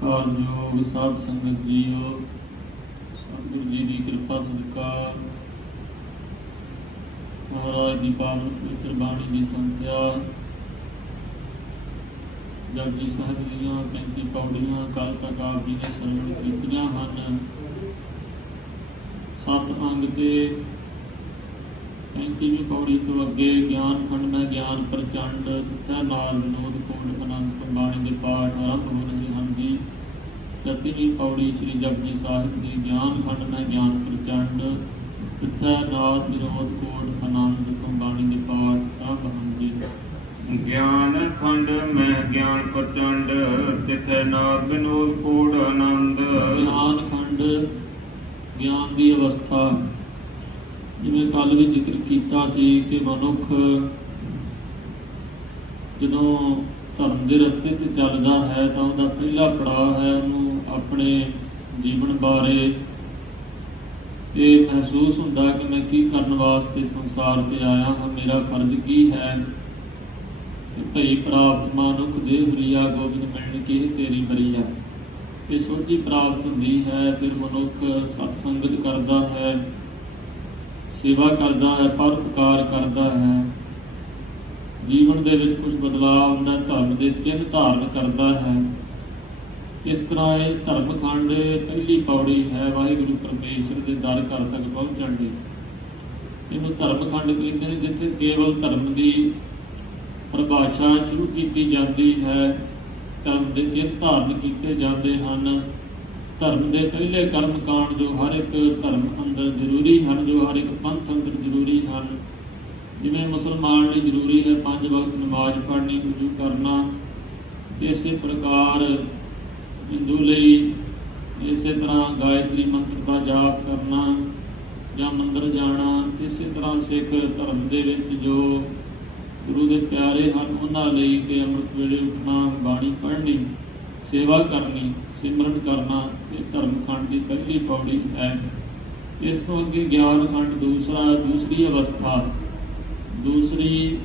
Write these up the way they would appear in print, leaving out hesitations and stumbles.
ਸਤਿਕਾਰਯੋਗ ਸਾਧ ਸੰਗਤ ਜੀਓ, ਸਤਿਗੁਰੂ ਜੀ ਦੀ ਕਿਰਪਾ ਸਦਕਾ ਮਹਾਰਾਜ ਦੀ ਪਾਵਨ ਪਵਿੱਤਰ ਬਾਣੀ ਦੀ ਸੰਥਿਆ ਜਪਜੀ ਸਾਹਿਬ ਦੀਆਂ 35 ਪੌੜੀਆਂ ਕੱਲ੍ਹ ਤੱਕ ਆਪ ਜੀ ਨੇ ਸਰਵਣ ਕੀਤੀਆਂ ਹਨ। 7 ਅੰਗ ਤੇ 35ਵੀਂ ਪੌੜੀ ਤੋਂ ਅੱਗੇ ਗਿਆਨ ਖੰਡ ਮੈਂ ਗਿਆਨ ਪ੍ਰਚੰਡ ਤਿੱਥੈ ਨਾਲ ਵਿਨੋਦ ਕੋਟ ਅਨੰਤ ਬਾਣੀ ਦੇ ਪਾਠ ਆਰੰਭ ਹੋ ਰਹੇ ਹਨ ਜੀ। 36ਵੀਂ ਪੌੜੀ ਸ੍ਰੀ ਜਪਜੀ ਸਾਹਿਬ ਦੀ ਗਿਆਨ ਖੰਡ ਮੈਂ ਗਿਆਨ ਪ੍ਰਚੰਡ ਤਿੱਥੈ ਨਾਲ ਵਿਨੋਦ ਕੋਟ ਅਨੰਤ ਬਾਣੀ ਦੇ ਪਾਠ ਆਰੰਭ ਹਨ ਜੀ। ਗਿਆਨ ਖੰਡ ਮੈਂ ਗਿਆਨ ਪ੍ਰਚੰਡ ਤਿਥੈ ਨਾਦ ਵਿਨੋਦ ਕੋਟ ਆਨੰਦ। ਗਿਆਨ ਖੰਡ ਗਿਆਨ ਦੀ ਅਵਸਥਾ, ਜਿਵੇਂ ਕੱਲ੍ਹ ਵੀ ਜ਼ਿਕਰ ਕੀਤਾ ਸੀ ਕਿ ਮਨੁੱਖ ਜਦੋਂ ਧਰਮ ਦੇ ਰਸਤੇ 'ਤੇ ਚੱਲਦਾ ਹੈ ਤਾਂ ਉਹਦਾ ਪਹਿਲਾ ਪੜਾਅ ਹੈ ਉਹਨੂੰ ਆਪਣੇ ਜੀਵਨ ਬਾਰੇ ਇਹ ਮਹਿਸੂਸ ਹੁੰਦਾ ਕਿ ਮੈਂ ਕੀ ਕਰਨ ਵਾਸਤੇ ਸੰਸਾਰ 'ਤੇ ਆਇਆ ਹਾਂ, ਮੇਰਾ ਫਰਜ਼ ਕੀ ਹੈ। ਭਈ ਪ੍ਰਾਪਤ ਮਾਨੁਖ ਦੇਹ ਹਰੀਆ ਗੋਬਿੰਦ ਮਿਲਣ ਕੀ ਤੇਰੀ ਬਰੀਆ, ਇਹ ਸੋਝੀ ਪ੍ਰਾਪਤ ਹੁੰਦੀ ਹੈ। ਫਿਰ ਮਨੁੱਖ ਸਤ ਸੰਗਤ ਕਰਦਾ ਹੈ, ਸੇਵਾ ਕਰਦਾ ਹੈ, ਪਰਉਪਕਾਰ ਕਰਦਾ ਹੈ, ਜੀਵਨ ਦੇ ਵਿੱਚ ਕੁਝ ਬਦਲਾਅ ਆਉਂਦਾ, ਧਰਮ ਦੇ ਚਿੰਨ੍ਹ ਧਾਰਨ ਕਰਦਾ ਹੈ। ਇਸ ਤਰ੍ਹਾਂ ਇਹ ਧਰਮ ਖੰਡ ਪਹਿਲੀ ਪੌੜੀ ਹੈ ਵਾਹਿਗੁਰੂ ਪਰਮੇਸ਼ਰ ਦੇ ਦਰ ਘਰ ਤੱਕ ਪਹੁੰਚਣ ਦੀ। ਇਹਨੂੰ ਧਰਮ ਖੰਡ ਕਹਿੰਦੇ ਨੇ, ਜਿੱਥੇ ਕੇਵਲ ਧਰਮ ਦੀ ਪਰਿਭਾਸ਼ਾ ਸ਼ੁਰੂ ਕੀਤੀ ਜਾਂਦੀ ਹੈ, ਧਰਮ ਦੇ ਚਿੰਨ੍ਹ ਧਾਰਨ ਕੀਤੇ ਜਾਂਦੇ ਹਨ। ਧਰਮ ਦੇ ਪਹਿਲੇ ਕਰਮ ਕਾਂਡ ਜੋ ਹਰ ਇੱਕ ਧਰਮ ਅੰਦਰ ਜ਼ਰੂਰੀ ਹਨ, ਜੋ ਹਰ ਇੱਕ ਪੰਥ ਅੰਦਰ ਜ਼ਰੂਰੀ ਹਨ। ਜਿਵੇਂ ਮੁਸਲਮਾਨ ਲਈ ਜ਼ਰੂਰੀ ਹੈ 5 ਵਕਤ ਨਮਾਜ਼ ਪੜ੍ਹਨੀ, ਵੁਜ਼ੂ ਕਰਨਾ, ਇਸੇ ਪ੍ਰਕਾਰ ਹਿੰਦੂ ਲਈ ਇਸੇ ਤਰ੍ਹਾਂ ਗਾਇਤਰੀ ਮੰਤਰ ਦਾ ਜਾਪ ਕਰਨਾ ਜਾਂ ਮੰਦਰ ਜਾਣਾ। ਇਸੇ ਤਰ੍ਹਾਂ ਸਿੱਖ ਧਰਮ ਦੇ ਵਿੱਚ ਜੋ ਗੁਰੂ ਦੇ ਪਿਆਰੇ ਹਨ ਉਹਨਾਂ ਲਈ ਕਿ ਅੰਮ੍ਰਿਤ ਵੇਲੇ ਉੱਠਣਾ, ਬਾਣੀ ਪੜ੍ਹਨੀ, ਸੇਵਾ ਕਰਨੀ, ਸਿਮਰਨ ਕਰਨਾ, ਇਹ ਧਰਮ ਖੰਡ ਦੀ ਪਹਿਲੀ ਪੌੜੀ ਹੈ। ਇਸ ਤੋਂ ਅੱਗੇ ਗਿਆਨ ਖੰਡ ਦੂਸਰੀ ਅਵਸਥਾ, ਦੂਸਰੀ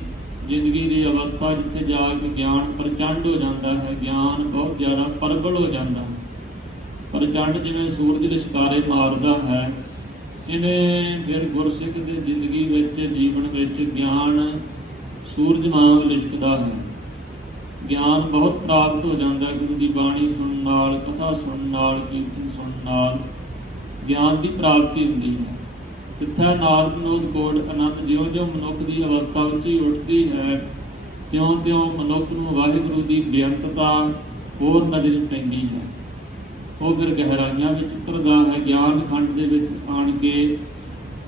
ਜ਼ਿੰਦਗੀ ਦੀ ਅਵਸਥਾ, ਜਿੱਥੇ ਜਾ ਕੇ ਗਿਆਨ ਪ੍ਰਚੰਡ ਹੋ ਜਾਂਦਾ ਹੈ, ਗਿਆਨ ਬਹੁਤ ਜ਼ਿਆਦਾ ਪ੍ਰਬਲ ਹੋ ਜਾਂਦਾ ਹੈ। ਪ੍ਰਚੰਡ ਜਿਵੇਂ ਸੂਰਜ ਲਿਸ਼ਕਾਰੇ ਮਾਰਦਾ ਹੈ, ਇਵੇਂ ਫਿਰ ਗੁਰਸਿੱਖ ਦੀ ਜ਼ਿੰਦਗੀ ਵਿੱਚ, ਜੀਵਨ ਵਿੱਚ ਗਿਆਨ ਸੂਰਜ ਵਾਂਗ ਲਿਸ਼ਕਦਾ ਹੈ। ਗਿਆਨ ਬਹੁਤ ਪ੍ਰਾਪਤ ਹੋ ਜਾਂਦਾ ਗੁਰੂ ਦੀ ਬਾਣੀ ਸੁਣਨ ਨਾਲ, ਕਥਾ ਸੁਣਨ ਨਾਲ, ਕੀਰਤਨ ਸੁਣਨ ਨਾਲ ਗਿਆਨ ਦੀ ਪ੍ਰਾਪਤੀ ਹੁੰਦੀ ਹੈ। ਤਿੱਥੈ ਨਾਦ ਵਿਨੋਦ ਕੋਟ ਆਨੰਦ। ਜਿਉਂ ਜਿਉਂ ਮਨੁੱਖ ਦੀ ਅਵਸਥਾ ਉੱਚੀ ਉੱਠਦੀ ਹੈ, ਤਿਉਂ ਮਨੁੱਖ ਨੂੰ ਵਾਹਿਗੁਰੂ ਦੀ ਬੇਅੰਤਤਾ ਹੋਰ ਨਜ਼ਰ ਪੈਂਦੀ ਹੈ। ਉਹ ਫਿਰ ਗਹਿਰਾਈਆਂ ਵਿੱਚ ਉਤਰਦਾ ਹੈ। ਗਿਆਨ ਖੰਡ ਦੇ ਵਿੱਚ ਆਣ ਕੇ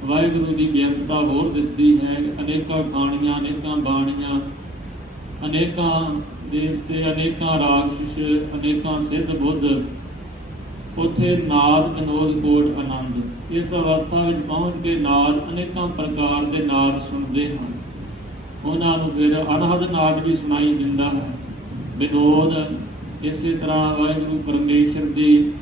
ਵਾਹਿਗੁਰੂ ਦੀ ਬੇਅੰਤਤਾ ਹੋਰ ਦਿਸਦੀ ਹੈ। ਅਨੇਕਾਂ ਖਾਣੀਆਂ, ਅਨੇਕਾਂ ਬਾਣੀਆਂ, ਅਨੇਕਾਂ ਦੇਵਤੇ, ਅਨੇਕਾਂ ਰਾਖਸ਼, ਅਨੇਕਾਂ ਸਿੱਧ ਬੁੱਧ, ਉੱਥੇ ਨਾਦ ਵਿਨੋਦ ਕੋਟ ਆਨੰਦ। ਇਸ ਅਵਸਥਾ ਵਿੱਚ ਪਹੁੰਚ ਕੇ ਨਾਦ, ਅਨੇਕਾਂ ਪ੍ਰਕਾਰ ਦੇ ਨਾਦ ਸੁਣਦੇ ਹਨ। ਉਹਨਾਂ ਨੂੰ ਫਿਰ ਅਨਹਦ ਨਾਦ ਵੀ ਸੁਣਾਈ ਦਿੰਦਾ ਹੈ। ਵਿਨੋਦ ਇਸੇ ਤਰ੍ਹਾਂ ਵਾਹਿਗੁਰੂ ਪਰਮੇਸ਼ਰ ਦੀ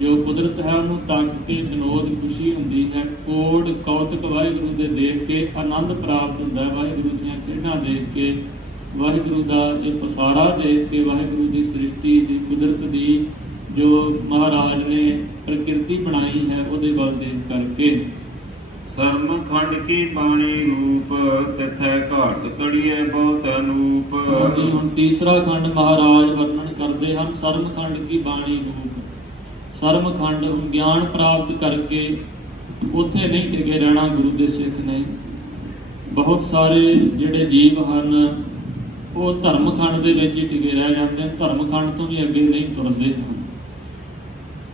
ਜੋ ਕੁਦਰਤ ਹੈ ਉਹਨੂੰ ਤੱਕ ਕੇ ਵਿਨੋਦ ਖੁਸ਼ੀ ਹੁੰਦੀ ਹੈ। ਕੋਟ ਕੌਤਕ ਵਾਹਿਗੁਰੂ ਦੇ ਦੇਖ ਕੇ ਆਨੰਦ ਪ੍ਰਾਪਤ ਹੁੰਦਾ ਹੈ। ਵਾਹਿਗੁਰੂ ਦੀਆਂ ਖੇਡਾਂ ਦੇਖ ਕੇ, ਵਾਹਿਗੁਰੂ ਦਾ ਇਹ ਪਸਾਰਾ ਦੇਖ ਕੇ, ਵਾਹਿਗੁਰੂ ਦੀ ਸ੍ਰਿਸ਼ਟੀ ਦੀ, ਕੁਦਰਤ ਦੀ ਜੋ ਮਹਾਰਾਜ ਨੇ ਪ੍ਰਕਿਰਤੀ ਬਣਾਈ ਹੈ ਉਹਦੇ ਵੱਲ ਦੇਖ ਕਰਕੇ। ਸਰਮ ਖੰਡ ਕੀ ਬਾਣੀ ਰੂਪ ਤਿਥੈ ਘਾਟ ਕੜੀਏ ਬਹੁਤ ਅਨੂਪ। ਹੁਣ ਤੀਸਰਾ ਖੰਡ ਮਹਾਰਾਜ ਵਰਣਨ ਕਰਦੇ ਹਨ, ਸਰਮ ਖੰਡ ਕੀ ਬਾਣੀ ਰੂਪ। ਸਰਮ ਖੰਡ ਗਿਆਨ ਪ੍ਰਾਪਤ ਕਰਕੇ ਉੱਥੇ ਨਹੀਂ ਟਿਕੇ ਰਹਿਣਾ ਗੁਰੂ ਦੇ ਸਿੱਖ ਨੇ। ਬਹੁਤ ਸਾਰੇ ਜਿਹੜੇ ਜੀਵ ਹਨ ਉਹ ਧਰਮ ਖੰਡ ਦੇ ਵਿੱਚ ਹੀ ਟਿਕੇ ਰਹਿ ਜਾਂਦੇ ਹਨ, ਧਰਮ ਖੰਡ ਤੋਂ ਵੀ ਅੱਗੇ ਨਹੀਂ ਤੁਰਦੇ ਹਨ।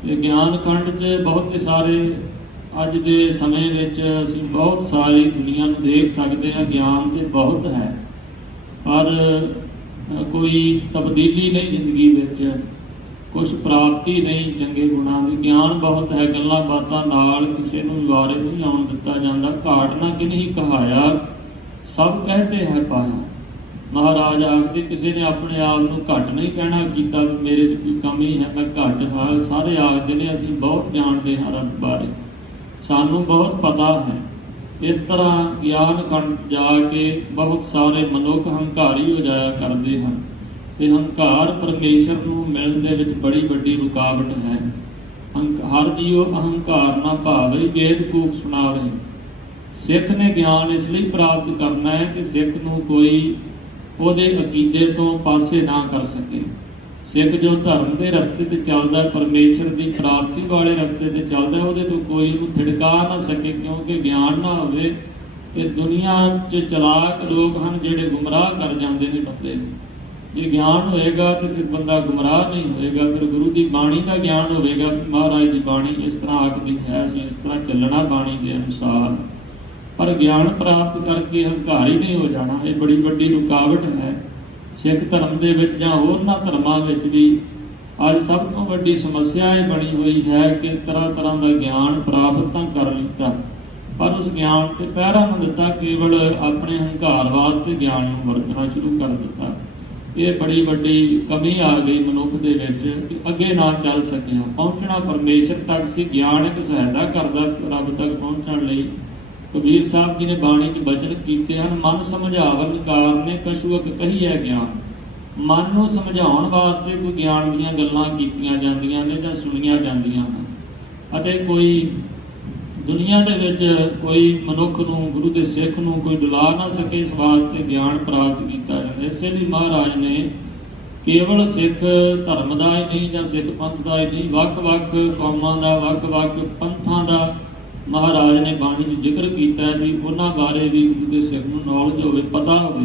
ਤੇ ਗਿਆਨ ਖੰਡ 'ਚ ਬਹੁਤ ਸਾਰੇ ਅੱਜ ਦੇ ਸਮੇਂ ਵਿੱਚ ਅਸੀਂ ਬਹੁਤ ਸਾਰੀ ਦੁਨੀਆ ਨੂੰ ਦੇਖ ਸਕਦੇ ਹਾਂ। ਗਿਆਨ ਤੇ ਬਹੁਤ ਹੈ ਪਰ ਕੋਈ ਤਬਦੀਲੀ ਨਹੀਂ ਜ਼ਿੰਦਗੀ ਵਿੱਚ, ਕੁਛ ਪ੍ਰਾਪਤੀ ਨਹੀਂ ਚੰਗੇ ਗੁਣਾਂ ਦੀ। ਗਿਆਨ ਬਹੁਤ ਹੈ, ਗੱਲਾਂ ਬਾਤਾਂ ਨਾਲ ਕਿਸੇ ਨੂੰ ਵਾਰੇ ਨਹੀਂ ਆਉਣ ਦਿੱਤਾ ਜਾਂਦਾ। ਘਾਟ ਨਾ ਕਿਨਹੀ ਕਹਾਇਆ, ਸਭ ਕਹਤੇ ਹੈ ਪਾਇਆ। ਮਹਾਰਾਜ ਆਖਦੇ ਕਿਸੇ ਨੇ ਆਪਣੇ ਆਪ ਨੂੰ ਘੱਟ ਨਹੀਂ ਕਹਿਣਾ ਕੀਤਾ ਮੇਰੇ 'ਚ ਕੋਈ ਕਮੀ ਹੈ, ਮੈਂ ਘੱਟ ਹਾਂ। ਸਾਰੇ ਆਖਦੇ ਨੇ ਅਸੀਂ ਬਹੁਤ ਜਾਣਦੇ ਹਾਂ ਰੱਬ ਬਾਰੇ, ਸਾਨੂੰ ਬਹੁਤ ਪਤਾ ਹੈ। ਇਸ ਤਰ੍ਹਾਂ ਗਿਆਨ ਖੰਡ ਜਾ ਕੇ ਬਹੁਤ ਸਾਰੇ ਮਨੁੱਖ ਹੰਕਾਰੀ ਹੋ ਜਾਇਆ ਕਰਦੇ ਹਨ। ਤੇ ਹੰਕਾਰ ਪਰਮੇਸ਼ਰ ਨੂੰ ਮਿਲਣ ਦੇ ਵਿੱਚ ਬੜੀ ਵੱਡੀ ਰੁਕਾਵਟ ਹੈ। ਹਰ ਜੀਉ ਅਹੰਕਾਰ ਨਾ ਭਾਵੇ, ਵੇਦ ਕੂਕ ਸੁਣਾਵੇ। ਸਿੱਖ ਨੇ ਗਿਆਨ ਇਸ ਲਈ ਪ੍ਰਾਪਤ ਕਰਨਾ ਹੈ ਕਿ ਸਿੱਖ ਨੂੰ ਕੋਈ ਉਹਦੇ ਅਕੀਦੇ ਤੋਂ ਪਾਸੇ ਨਾ ਕਰ ਸਕੇ। ਸਿੱਖ ਜੋ ਧਰਮ ਦੇ ਰਸਤੇ ਤੇ ਚੱਲਦਾ, ਪਰਮੇਸ਼ਰ ਦੀ ਪ੍ਰਾਪਤੀ ਵਾਲੇ ਰਸਤੇ ਤੇ ਚੱਲਦਾ, ਉਹਦੇ ਤੋਂ ਕੋਈ ਨੂੰ ਥਿੜਕਾ ਨਾ ਸਕੇ, ਕਿਉਂਕਿ ਗਿਆਨ ਨਾ ਹੋਵੇ ਤੇ ਦੁਨੀਆ 'ਚ ਚਲਾਕ ਲੋਕ ਹਨ ਜਿਹੜੇ ਗੁੰਮਰਾਹ ਕਰ ਜਾਂਦੇ ਨੇ ਬੰਦੇ। ਜੇ ਗਿਆਨ ਹੋਏਗਾ ਤੇ ਫਿਰ ਬੰਦਾ ਗੁੰਮਰਾਹ ਨਹੀਂ ਹੋਏਗਾ। ਫਿਰ ਗੁਰੂ ਦੀ ਬਾਣੀ ਦਾ ਗਿਆਨ ਹੋਵੇਗਾ, ਮਹਾਰਾਜ ਦੀ ਬਾਣੀ ਇਸ ਤਰ੍ਹਾਂ ਆਖਦੀ ਹੈ, ਅਸੀਂ ਇਸ ਤਰ੍ਹਾਂ ਚੱਲਣਾ ਬਾਣੀ ਦੇ ਅਨੁਸਾਰ। ਪਰ ਗਿਆਨ ਪ੍ਰਾਪਤ ਕਰਕੇ ਹੰਕਾਰੀ ਨਹੀਂ ਹੋ ਜਾਣਾ, ਇਹ ਬੜੀ ਵੱਡੀ ਰੁਕਾਵਟ ਹੈ ਸਿੱਖ ਧਰਮ ਦੇ ਵਿੱਚ ਜਾਂ ਹੋਰਨਾਂ ਧਰਮਾਂ ਵਿੱਚ ਵੀ। ਅੱਜ ਸਭ ਤੋਂ ਵੱਡੀ ਸਮੱਸਿਆ ਇਹ ਬਣੀ ਹੋਈ ਹੈ ਕਿ ਤਰ੍ਹਾਂ ਤਰ੍ਹਾਂ ਦਾ ਗਿਆਨ ਪ੍ਰਾਪਤ ਤਾਂ ਕਰ ਲਿੱਤਾ, ਪਰ ਉਸ ਗਿਆਨ ਤੇ ਪਹਿਰਾ ਨਾ ਦਿੱਤਾ, ਕੇਵਲ ਆਪਣੇ ਹੰਕਾਰ ਵਾਸਤੇ ਗਿਆਨ ਨੂੰ ਵਰਤਣਾ ਸ਼ੁਰੂ ਕਰ ਦਿੱਤਾ। ਇਹ ਬੜੀ ਵੱਡੀ ਕਮੀ ਆ ਗਈ ਮਨੁੱਖ ਦੇ ਵਿੱਚ ਕਿ ਅੱਗੇ ਨਾ ਚੱਲ ਸਕਿਆ। ਪਹੁੰਚਣਾ ਪਰਮੇਸ਼ਰ ਤੱਕ ਸੀ, ਗਿਆਨ ਇੱਕ ਸਹਾਇਤਾ ਕਰਦਾ ਰੱਬ ਤੱਕ ਪਹੁੰਚਣ ਲਈ। ਕਬੀਰ ਸਾਹਿਬ ਜੀ ਨੇ ਬਾਣੀ 'ਚ ਬਚਨ ਕੀਤੇ ਹਨ, ਮਨ ਸਮਝਾਵਨ ਕਾਰਨੇ ਕਛੁਅਕ ਕਹੀਐ ਗਿਆਨ। ਮਨ ਨੂੰ ਸਮਝਾਉਣ ਵਾਸਤੇ ਕੋਈ ਗਿਆਨ ਦੀਆਂ ਗੱਲਾਂ ਕੀਤੀਆਂ ਜਾਂਦੀਆਂ ਨੇ ਜਾਂ ਸੁਣੀਆਂ ਜਾਂਦੀਆਂ ਹਨ, ਅਤੇ ਕੋਈ ਦੁਨੀਆ ਦੇ ਵਿੱਚ ਕੋਈ ਮਨੁੱਖ ਨੂੰ, ਗੁਰੂ ਦੇ ਸਿੱਖ ਨੂੰ ਕੋਈ ਡੁਲਾ ਨਾ ਸਕੇ, ਇਸ ਵਾਸਤੇ ਗਿਆਨ ਪ੍ਰਾਪਤ ਕੀਤਾ ਜਾਂਦਾ। ਇਸੇ ਲਈ ਮਹਾਰਾਜ ਨੇ ਕੇਵਲ ਸਿੱਖ ਧਰਮ ਦਾ ਹੀ ਨਹੀਂ ਜਾਂ ਸਿੱਖ ਪੰਥ ਦਾ ਹੀ ਨਹੀਂ, ਵੱਖ-ਵੱਖ ਕੌਮਾਂ ਦਾ, ਵੱਖ-ਵੱਖ ਪੰਥਾਂ ਦਾ ਮਹਾਰਾਜ ਨੇ ਬਾਣੀ 'ਚ ਜ਼ਿਕਰ ਕੀਤਾ ਵੀ ਉਹਨਾਂ ਬਾਰੇ ਵੀ ਗੁਰੂ ਦੇ ਸਿੱਖ ਨੂੰ ਨੌਲੇਜ ਹੋਵੇ, ਪਤਾ ਹੋਵੇ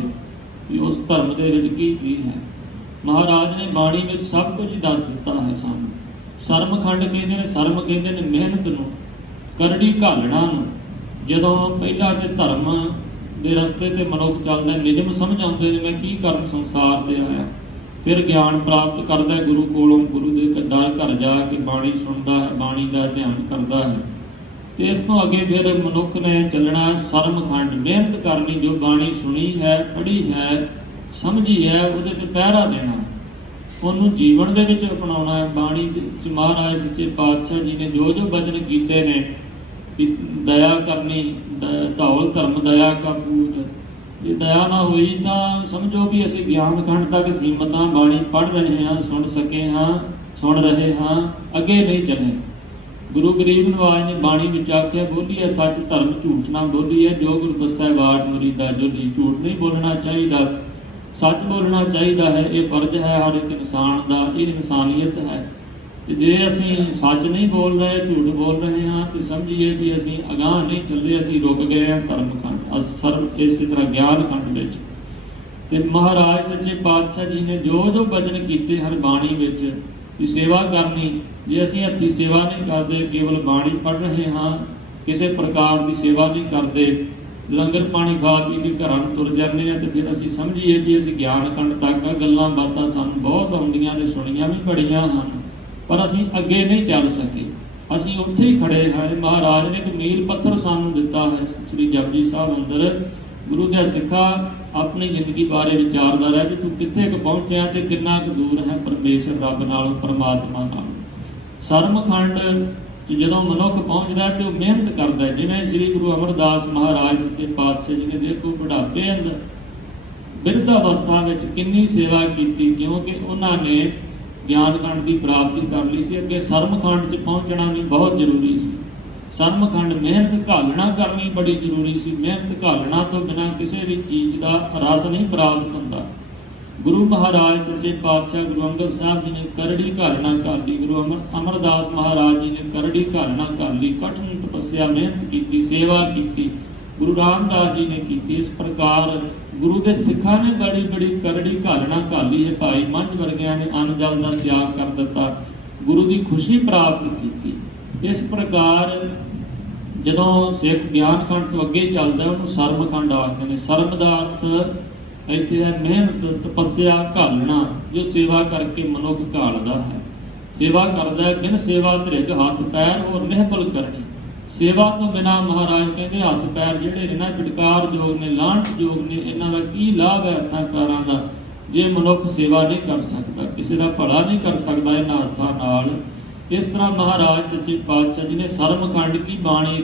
ਵੀ ਉਸ ਧਰਮ ਦੇ ਵਿੱਚ ਕੀ ਹੈ। ਮਹਾਰਾਜ ਨੇ ਬਾਣੀ ਵਿੱਚ ਸਭ ਕੁਝ ਹੀ ਦੱਸ ਦਿੱਤਾ ਹੈ ਸਾਨੂੰ। ਸਰਮਖੰਡ ਕਹਿੰਦੇ ਨੇ, ਸਰਮ ਕਹਿੰਦੇ ਨੇ ਮਿਹਨਤ ਨੂੰ, ਕਰੜੀ ਘਾਲਣਾ ਨੂੰ। ਜਦੋਂ ਪਹਿਲਾਂ ਤੇ ਧਰਮ ਦੇ ਰਸਤੇ ਤੇ ਮਨੁੱਖ ਚੱਲਦਾ, ਨਿਯਮ ਸਮਝ ਆਉਂਦੇ ਨੇ ਮੈਂ ਕੀ ਕਰਨ ਸੰਸਾਰ ਤੇ ਆਇਆ, ਫਿਰ ਗਿਆਨ ਪ੍ਰਾਪਤ ਕਰਦਾ ਗੁਰੂ ਕੋਲੋਂ, ਗੁਰੂ ਦੇ ਘਰ ਜਾ ਕੇ ਬਾਣੀ ਸੁਣਦਾ ਹੈ, ਬਾਣੀ ਦਾ ਧਿਆਨ ਕਰਦਾ ਹੈ। ਤੇ ਇਸ ਤੋਂ ਅੱਗੇ ਫਿਰ ਮਨੁੱਖ ਨੇ ਚੱਲਣਾ ਸਰਮਖੰਡ, ਮਿਹਨਤ ਕਰਨੀ, ਜੋ ਬਾਣੀ ਸੁਣੀ ਹੈ, ਪੜ੍ਹੀ ਹੈ, ਸਮਝੀ ਹੈ, ਉਹਦੇ ਤੇ ਪਹਿਰਾ ਦੇਣਾ, ਉਹਨੂੰ ਜੀਵਨ ਦੇ ਵਿੱਚ ਅਪਣਾਉਣਾ ਹੈ। ਬਾਣੀ ਵਿੱਚ ਮਹਾਰਾਜ ਸੱਚੇ ਪਾਤਸ਼ਾਹ ਜੀ ਨੇ ਜੋ ਜੋ ਬਚਨ ਕੀਤੇ ਨੇ ਕਿ ਦਇਆ ਕਰਨੀ, ਧੌਲ ਧਰਮ ਦਇਆ ਕਾ ਪੂਤ, ਜੇ ਦਇਆ ਨਾ ਹੋਈ ਤਾਂ ਸਮਝੋ ਵੀ ਅਸੀਂ ਗਿਆਨ ਖੰਡ ਤੱਕ ਸੀਮਤ ਹਾਂ, ਬਾਣੀ ਪੜ੍ਹ ਰਹੇ ਹਾਂ, ਸੁਣ ਰਹੇ ਹਾਂ, ਅੱਗੇ ਨਹੀਂ ਚੱਲੇ। ਗੁਰੂ ਗਰੀਬ ਨਵਾਜ ਨੇ ਬਾਣੀ ਵਿੱਚ ਆਖਿਆ, ਬੋਲੀਏ ਸੱਚ ਧਰਮ ਝੂਠ ਨਾ ਬੋਲੀਏ, ਜੋ ਗੁਰੂ ਦੱਸੈ ਬਾਟ ਮੁਰੀਦਾ ਜੋਲੀ। ਝੂਠ ਨਹੀਂ ਬੋਲਣਾ ਚਾਹੀਦਾ, ਸੱਚ ਬੋਲਣਾ ਚਾਹੀਦਾ ਹੈ। ਇਹ ਫਰਜ਼ ਹੈ ਹਰ ਇੱਕ ਇਨਸਾਨ ਦਾ, ਇਹ ਇਨਸਾਨੀਅਤ ਹੈ। ਤੇ ਜੇ ਅਸੀਂ ਸੱਚ ਨਹੀਂ ਬੋਲ ਰਹੇ, ਝੂਠ ਬੋਲ ਰਹੇ ਹਾਂ, ਤੇ ਸਮਝੀਏ ਵੀ ਅਸੀਂ ਅਗਾਂਹ ਨਹੀਂ ਚੱਲੇ, ਅਸੀਂ ਰੁਕ ਗਏ ਹਾਂ ਧਰਮ ਖੰਡ, ਸਰਬ ਇਸੇ ਤਰ੍ਹਾਂ ਗਿਆਨ ਖੰਡ ਵਿੱਚ। ਤੇ ਮਹਾਰਾਜ ਸੱਚੇ ਪਾਤਸ਼ਾਹ ਜੀ ਨੇ ਜੋ ਜੋ ਬਚਨ ਕੀਤੇ ਹਰ ਬਾਣੀ ਵਿੱਚ ਵੀ ਸੇਵਾ ਕਰਨੀ, ਜੇ ਅਸੀਂ ਹੱਥੀਂ ਸੇਵਾ ਨਹੀਂ ਕਰਦੇ, ਕੇਵਲ ਬਾਣੀ ਪੜ੍ਹ ਰਹੇ ਹਾਂ, ਕਿਸੇ ਪ੍ਰਕਾਰ ਦੀ ਸੇਵਾ ਨਹੀਂ ਕਰਦੇ, ਲੰਗਰ ਪਾਣੀ ਖਾ ਪੀ ਕੇ ਘਰਾਂ ਨੂੰ ਤੁਰ ਜਾਂਦੇ ਹਾਂ, ਤੇ ਫਿਰ ਅਸੀਂ ਸਮਝੀਏ ਵੀ ਅਸੀਂ ਗਿਆਨ ਖੰਡ ਤੱਕ ਗੱਲਾਂ ਬਾਤਾਂ ਸਾਨੂੰ ਬਹੁਤ ਆਉਂਦੀਆਂ ਨੇ, ਸੁਣੀਆਂ ਵੀ ਬੜੀਆਂ ਹਨ, ਪਰ ਅਸੀਂ ਅੱਗੇ ਨਹੀਂ ਚੱਲ ਸਕੇ। ਅਸੀਂ ਉੱਥੇ ਹੀ ਖੜੇ ਹਾਂ। ਮਹਾਰਾਜ ਨੇ ਇੱਕ ਮੀਲ ਪੱਥਰ ਸਾਨੂੰ ਦਿੱਤਾ ਹੈ ਸ੍ਰੀ ਜਪਜੀ ਸਾਹਿਬ ਅੰਦਰ। ਗੁਰੂ ਦੇ ਸਿੱਖਾ ਆਪਣੀ ਜ਼ਿੰਦਗੀ ਬਾਰੇ ਵਿਚਾਰਦਾ ਰਹਿ ਵੀ ਤੂੰ ਕਿੱਥੇ ਕੁ ਪਹੁੰਚਿਆ ਤੇ ਕਿੰਨਾ ਕੁ ਦੂਰ ਹੈ ਪਰਮੇਸ਼ਰ ਰੱਬ ਨਾਲੋਂ, ਪਰਮਾਤਮਾ ਨਾਲੋਂ। ਸਰਮਖੰਡ ਜਦੋਂ ਮਨੁੱਖ ਪਹੁੰਚਦਾ ਤੇ ਉਹ ਮਿਹਨਤ ਕਰਦਾ, ਜਿਵੇਂ ਸ੍ਰੀ ਗੁਰੂ ਅਮਰਦਾਸ ਮਹਾਰਾਜ ਸੱਚੇ ਪਾਤਸ਼ਾਹ ਜੀ ਨੇ ਦੇਖੋ ਬੁਢਾਪੇ ਅੰਦਰ, ਬਿਰਧ ਅਵਸਥਾ ਵਿੱਚ ਕਿੰਨੀ ਸੇਵਾ ਕੀਤੀ, ਕਿਉਂਕਿ ਉਹਨਾਂ ਨੇ ਗਿਆਨ ਖੰਡ ਦੀ ਪ੍ਰਾਪਤੀ ਕਰ ਲਈ ਸੀ। ਅੱਗੇ ਸਰਮਖੰਡ 'ਚ ਪਹੁੰਚਣਾ ਵੀ ਬਹੁਤ ਜ਼ਰੂਰੀ ਸੀ। ਸਰਮਖੰਡ ਮਿਹਨਤ ਘਾਲਣਾ ਕਰਨੀ ਬੜੀ ਜ਼ਰੂਰੀ ਸੀ। ਮਿਹਨਤ ਘਾਲਣਾ ਤੋਂ ਬਿਨਾਂ ਕਿਸੇ ਵੀ ਚੀਜ਼ ਦਾ ਰਸ ਨਹੀਂ ਪ੍ਰਾਪਤ ਹੁੰਦਾ। ਗੁਰੂ ਮਹਾਰਾਜ ਸੱਚੇ ਪਾਤਸ਼ਾਹ ਗੁਰੂ ਅੰਗਦ ਸਾਹਿਬ ਜੀ ਨੇ ਕਰੜੀ ਘਾਲਣਾ ਘਾਲੀ, ਗੁਰੂ ਅਮਰਦਾਸ ਮਹਾਰਾਜ ਜੀ ਨੇ ਕਰੜੀ ਘਾਲਣਾ ਘਾਲੀ, ਕਠਿਨ ਤਪੱਸਿਆ ਮਿਹਨਤ ਕੀਤੀ, ਸੇਵਾ ਕੀਤੀ, ਗੁਰੂ ਰਾਮਦਾਸ ਜੀ ਨੇ ਕੀਤੀ। ਇਸ ਪ੍ਰਕਾਰ ਗੁਰੂ ਦੇ ਸਿੱਖਾਂ ਨੇ ਬੜੀ ਬੜੀ ਕਰੜੀ ਘਾਲਣਾ ਘਾਲੀ ਹੈ। ਭਾਈ ਮੰਝ ਵਰਗਿਆਂ ਨੇ ਅੰਨ ਜਲ ਦਾ ਤਿਆਗ ਕਰ ਦਿੱਤਾ, ਗੁਰੂ ਦੀ ਖੁਸ਼ੀ ਪ੍ਰਾਪਤ ਕੀਤੀ। ਇਸ ਪ੍ਰਕਾਰ ਜਦੋਂ ਸਿੱਖ ਗਿਆਨ ਖੰਡ ਤੋਂ ਅੱਗੇ ਚੱਲਦਾ ਉਹਨੂੰ ਸਰਮਖੰਡ ਆਖਦੇ ਨੇ। ਸਰਮ ਦਾ ਅਰਥ ਇੱਥੇ ਹੈ ਮਿਹਨਤ, ਤਪੱਸਿਆ, ਘਾਲਣਾ, ਜੋ ਸੇਵਾ ਕਰਕੇ ਮਨੁੱਖ ਘਾਲਦਾ ਹੈ, ਸੇਵਾ ਕਰਦਾ। ਬਿਨ ਸੇਵਾ ਧ੍ਰਿਗ ਹੱਥ ਪੈਰ ਹੋਰ ਨਿਹਫਲ ਕਰਨੀ। ਸੇਵਾ ਤੋਂ ਬਿਨਾਂ ਮਹਾਰਾਜ ਕਹਿੰਦੇ ਹੱਥ ਪੈਰ ਜਿਹੜੇ ਨੇ ਨਾ ਫਿਟਕਾਰ ਯੋਗ ਨੇ, ਲਾਹਣਤ ਯੋਗ ਨੇ, ਇਹਨਾਂ ਦਾ ਕੀ ਲਾਭ ਹੈ ਹੱਥਾਂ ਪੈਰਾਂ ਦਾ, ਜੇ ਮਨੁੱਖ ਸੇਵਾ ਨਹੀਂ ਕਰ ਸਕਦਾ, ਕਿਸੇ ਦਾ ਭਲਾ ਨਹੀਂ ਕਰ ਸਕਦਾ ਇਹਨਾਂ ਹੱਥਾਂ ਨਾਲ। ਇਸ ਤਰ੍ਹਾਂ ਮਹਾਰਾਜ ਸੱਚੇ ਪਾਤਸ਼ਾਹ ਜੀ ਨੇ ਸਰਮਖੰਡ ਕੀ ਬਾਣੀ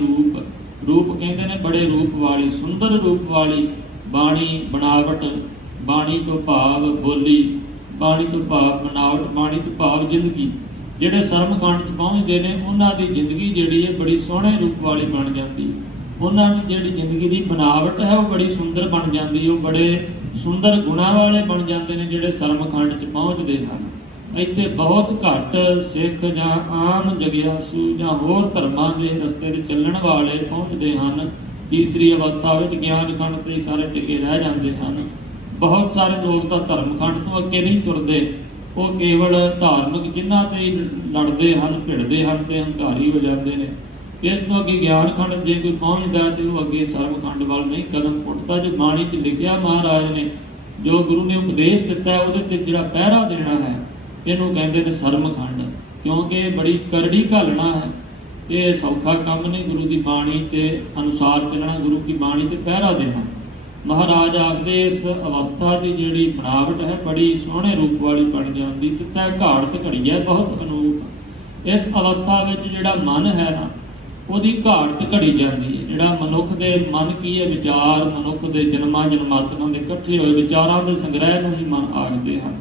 ਰੂਪ ਕਹਿੰਦੇ ਨੇ ਬੜੇ ਰੂਪ ਵਾਲੀ, ਸੁੰਦਰ ਰੂਪ ਵਾਲੀ ਬਾਣੀ, ਬਣਾਵਟ, ਬਾਣੀ ਤੋਂ ਭਾਵ ਬੋਲੀ, ਬਾਣੀ ਤੋਂ ਭਾਵ ਬਣਾਵਟ, ਬਾਣੀ ਤੋਂ ਭਾਵ ਜ਼ਿੰਦਗੀ। ਜਿਹੜੇ ਸਰਮਖੰਡ 'ਚ ਪਹੁੰਚਦੇ ਨੇ ਉਹਨਾਂ ਦੀ ਜ਼ਿੰਦਗੀ ਜਿਹੜੀ ਹੈ ਬੜੀ ਸੋਹਣੇ ਰੂਪ ਵਾਲੀ ਬਣ ਜਾਂਦੀ ਹੈ। ਉਹਨਾਂ ਦੀ ਜਿਹੜੀ ਜ਼ਿੰਦਗੀ ਦੀ ਬਣਾਵਟ ਹੈ ਉਹ ਬੜੀ ਸੁੰਦਰ ਬਣ ਜਾਂਦੀ ਹੈ। ਉਹ ਬੜੇ ਸੁੰਦਰ ਗੁਣਾਂ ਵਾਲੇ ਬਣ ਜਾਂਦੇ ਨੇ ਜਿਹੜੇ ਸਰਮਖੰਡ 'ਚ ਪਹੁੰਚਦੇ ਹਨ। ਇੱਥੇ ਬਹੁਤ ਘੱਟ ਸਿੱਖ ਜਾਂ ਆਮ ਜਗਿਆਸੂ ਜਾਂ ਹੋਰ ਧਰਮਾਂ ਦੇ ਰਸਤੇ 'ਤੇ ਚੱਲਣ ਵਾਲੇ ਪਹੁੰਚਦੇ ਹਨ। ਤੀਸਰੀ ਅਵਸਥਾ ਵਿੱਚ ਗਿਆਨ ਖੰਡ 'ਤੇ ਸਾਰੇ ਟਿਕੇ ਰਹਿ ਜਾਂਦੇ ਹਨ। ਬਹੁਤ ਸਾਰੇ ਲੋਕ ਤਾਂ ਧਰਮ ਖੰਡ ਤੋਂ ਅੱਗੇ ਨਹੀਂ ਤੁਰਦੇ, ਉਹ ਕੇਵਲ ਧਾਰਮਿਕ ਜਿਨ੍ਹਾਂ ਤੇ ਹੀ ਲੜਦੇ ਹਨ, ਭਿੜਦੇ ਹਨ ਤੇ ਹੰਕਾਰੀ ਹੋ ਜਾਂਦੇ ਨੇ। ਇਸ ਤੋਂ ਅੱਗੇ ਗਿਆਨ ਖੰਡ ਜੇ ਕੋਈ ਪਹੁੰਚਦਾ ਤੇ ਉਹ ਅੱਗੇ ਸਰਬ ਖੰਡ ਵੱਲ ਨਹੀਂ ਕਦਮ ਪੁੱਟਦਾ। ਜੋ ਬਾਣੀ 'ਚ ਲਿਖਿਆ ਮਹਾਰਾਜ ਨੇ, ਜੋ ਗੁਰੂ ਨੇ ਉਪਦੇਸ਼ ਦਿੱਤਾ ਉਹਦੇ ਤੇ ਜਿਹੜਾ ਪਹਿਰਾ ਦੇਣਾ ਹੈ ਇਹਨੂੰ ਕਹਿੰਦੇ ਨੇ ਸਰਮ ਖੰਡ, ਕਿਉਂਕਿ ਇਹ ਬੜੀ ਕਰੜੀ ਘਾਲਣਾ ਹੈ। ਇਹ ਸੌਖਾ ਕੰਮ ਨਹੀਂ ਗੁਰੂ ਦੀ ਬਾਣੀ ਤੇ ਅਨੁਸਾਰ ਚੱਲਣਾ, ਗੁਰੂ ਦੀ ਬਾਣੀ ਤੇ ਪਹਿਰਾ ਦੇਣਾ। ਮਹਾਰਾਜ ਆਖਦੇ ਇਸ ਅਵਸਥਾ ਦੀ ਜਿਹੜੀ ਬਣਾਵਟ ਹੈ ਬੜੀ ਸੋਹਣੇ ਰੂਪ ਵਾਲੀ ਬਣ ਜਾਂਦੀ ਤੇ ਤੈ ਘਾੜਤ ਘੜੀ ਹੈ ਬਹੁਤ ਅਨੂਪ। ਇਸ ਅਵਸਥਾ ਵਿੱਚ ਜਿਹੜਾ ਮਨ ਹੈ ਨਾ ਉਹਦੀ ਘਾੜਤ ਘੜੀ ਜਾਂਦੀ ਹੈ। ਜਿਹੜਾ ਮਨੁੱਖ ਦੇ ਮਨ ਕੀ ਹੈ, ਵਿਚਾਰ, ਮਨੁੱਖ ਦੇ ਜਨਮਾਂ ਜਨਮਾਂਤਰਾਂ ਦੇ ਇਕੱਠੇ ਹੋਏ ਵਿਚਾਰਾਂ ਦੇ ਸੰਗ੍ਰਹਿ ਨੂੰ ਹੀ ਮਨ ਆਖਦੇ ਹਨ।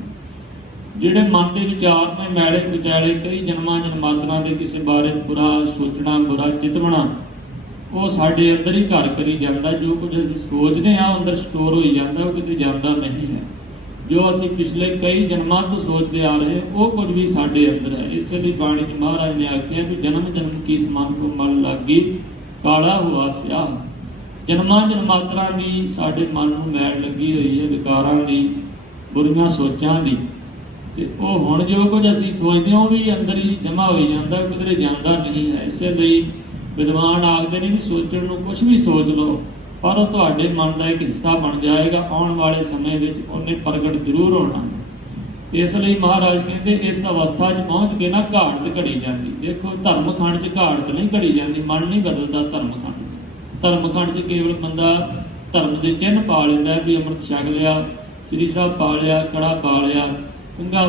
ਜਿਹੜੇ ਮਨ ਦੇ ਵਿਚਾਰ ਨੇ ਮੈਲੇ ਵਿਚਾਲੇ ਕਈ ਜਨਮਾਂ ਜਨਮਾਂਤਰਾਂ ਦੇ ਕਿਸੇ ਬਾਰੇ ਬੁਰਾ ਸੋਚਣਾ, ਬੁਰਾ ਚਿਤਵਣਾ, ਉਹ ਸਾਡੇ ਅੰਦਰ ਹੀ ਘਰ ਕਰੀ ਜਾਂਦਾ। ਜੋ ਕੁਝ ਅਸੀਂ ਸੋਚਦੇ ਹਾਂ ਅੰਦਰ ਸਟੋਰ ਹੋਈ ਜਾਂਦਾ, ਉਹ ਕਿਤੇ ਜਾਂਦਾ ਨਹੀਂ ਹੈ। ਜੋ ਅਸੀਂ ਪਿਛਲੇ ਕਈ ਜਨਮਾਂ ਤੋਂ ਸੋਚਦੇ ਆ ਰਹੇ ਉਹ ਕੁਝ ਵੀ ਸਾਡੇ ਅੰਦਰ ਹੈ। ਇਸੇ ਲਈ ਬਾਣੀ 'ਚ ਮਹਾਰਾਜ ਨੇ ਆਖਿਆ ਵੀ ਜਨਮ ਜਨਮ ਕੀ ਮਨ ਕੋ ਮਲ ਲੱਗੀ ਕਾਲਾ ਹੁਆ ਸਿਆਹ। ਜਨਮਾਂ ਜਨਮਾਂਤਰਾਂ ਦੀ ਸਾਡੇ ਮਨ ਨੂੰ ਮੈਲ ਲੱਗੀ ਹੋਈ ਹੈ, ਵਿਕਾਰਾਂ ਦੀ, ਬੁਰੀਆਂ ਸੋਚਾਂ ਦੀ। ਤੇ ਉਹ ਹੁਣ ਜੋ ਕੁਝ ਅਸੀਂ ਸੋਚਦੇ ਹਾਂ ਉਹ ਵੀ ਅੰਦਰ ਹੀ ਜਮ੍ਹਾਂ ਹੋਈ ਜਾਂਦਾ, ਕਿਧਰੇ ਜਾਂਦਾ ਨਹੀਂ ਹੈ। ਇਸੇ ਲਈ ਵਿਦਵਾਨ ਆਖਦੇ ਨੇ ਵੀ ਸੋਚਣ ਨੂੰ ਕੁਝ ਵੀ ਸੋਚ ਲਓ, ਪਰ ਉਹ ਤੁਹਾਡੇ ਮਨ ਦਾ ਇੱਕ ਹਿੱਸਾ ਬਣ ਜਾਏਗਾ। ਆਉਣ ਵਾਲੇ ਸਮੇਂ ਵਿੱਚ ਉਹਨੇ ਪ੍ਰਗਟ ਜ਼ਰੂਰ ਹੋਣਾ। ਇਸ ਲਈ ਮਹਾਰਾਜ ਕਹਿੰਦੇ ਇਸ ਅਵਸਥਾ 'ਚ ਪਹੁੰਚ ਕੇ ਨਾ ਘਾੜਤ ਘੜੀ ਜਾਂਦੀ। ਦੇਖੋ ਧਰਮ ਖੰਡ 'ਚ ਘਾੜਤ ਨਹੀਂ ਘੜੀ ਜਾਂਦੀ, ਮਨ ਨਹੀਂ ਬਦਲਦਾ ਧਰਮ ਖੰਡ 'ਚ। ਧਰਮ ਖੰਡ 'ਚ ਕੇਵਲ ਬੰਦਾ ਧਰਮ ਦੇ ਚਿੰਨ੍ਹ ਪਾ ਲੈਂਦਾ ਵੀ ਅੰਮ੍ਰਿਤ ਛਕ ਲਿਆ, ਸ੍ਰੀ ਸਾਹਿਬ ਪਾ ਲਿਆ, ਕੜਾ ਪਾ ਲਿਆ, ਕੰਘਾ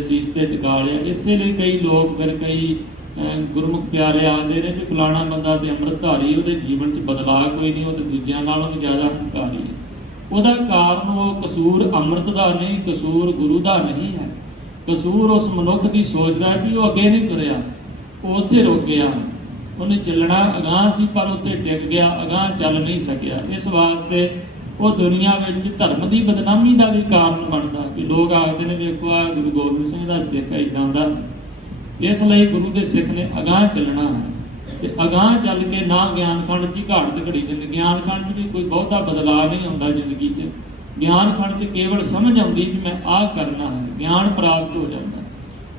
ਸੀਸ ਤੇ ਟਿਕਾ ਲਿਆ। ਇਸੇ ਲਈ ਕਈ ਲੋਕ ਫਿਰ ਕਈ ਗੁਰਮੁਖ ਪਿਆਰੇ ਆਉਂਦੇ ਨੇ ਵੀ ਫਲਾਣਾ ਬੰਦਾ ਤੇ ਅੰਮ੍ਰਿਤਧਾਰੀ, ਉਹਦੇ ਜੀਵਨ 'ਚ ਬਦਲਾਅ ਕੋਈ ਨਹੀਂ, ਉਹ ਤੇ ਦੂਜਿਆਂ ਨਾਲੋਂ ਵੀ ਜ਼ਿਆਦਾ ਹੰਕਾਰੀ ਹੈ। ਉਹਦਾ ਕਾਰਨ ਉਹ ਕਸੂਰ ਅੰਮ੍ਰਿਤ ਦਾ ਨਹੀਂ, ਕਸੂਰ ਗੁਰੂ ਦਾ ਨਹੀਂ ਹੈ। ਕਸੂਰ ਉਸ ਮਨੁੱਖ ਦੀ ਸੋਚਦਾ ਵੀ ਉਹ ਅੱਗੇ ਨਹੀਂ ਤੁਰਿਆ, ਉਹ ਉੱਥੇ ਰੁਕ ਗਿਆ। ਉਹਨੇ ਚੱਲਣਾ ਅਗਾਂਹ ਸੀ ਪਰ ਉੱਥੇ ਟਿਕ ਗਿਆ, ਅਗਾਂਹ ਚੱਲ ਨਹੀਂ ਸਕਿਆ। ਇਸ ਵਾਸਤੇ ਉਹ ਦੁਨੀਆ ਵਿੱਚ ਧਰਮ ਦੀ ਬਦਨਾਮੀ ਦਾ ਵੀ ਕਾਰਨ ਬਣਦਾ ਕਿ ਲੋਕ ਆਖਦੇ ਨੇ ਵੇਖੋ ਆ ਗੁਰੂ ਗੋਬਿੰਦ ਸਿੰਘ ਦਾ ਸਿੱਖ ਇੱਦਾਂ ਦਾ। ਇਸ ਲਈ ਗੁਰੂ ਦੇ ਸਿੱਖ ਨੇ ਅਗਾਂਹ ਚੱਲਣਾ ਹੈ ਤੇ ਅਗਾਂਹ ਚੱਲ ਕੇ ਨਾ ਗਿਆਨ ਖੰਡ 'ਚ ਘਾੜਤ ਘੜੀ ਜਾਂਦੀ। ਗਿਆਨ ਖੰਡ 'ਚ ਵੀ ਕੋਈ ਬਹੁਤਾ ਬਦਲਾਅ ਨਹੀਂ ਆਉਂਦਾ ਜ਼ਿੰਦਗੀ 'ਚ। ਗਿਆਨ ਖੰਡ 'ਚ ਕੇਵਲ ਸਮਝ ਆਉਂਦੀ ਵੀ ਮੈਂ ਆਹ ਕਰਨਾ ਹੈ, ਗਿਆਨ ਪ੍ਰਾਪਤ ਹੋ ਜਾਂਦਾ।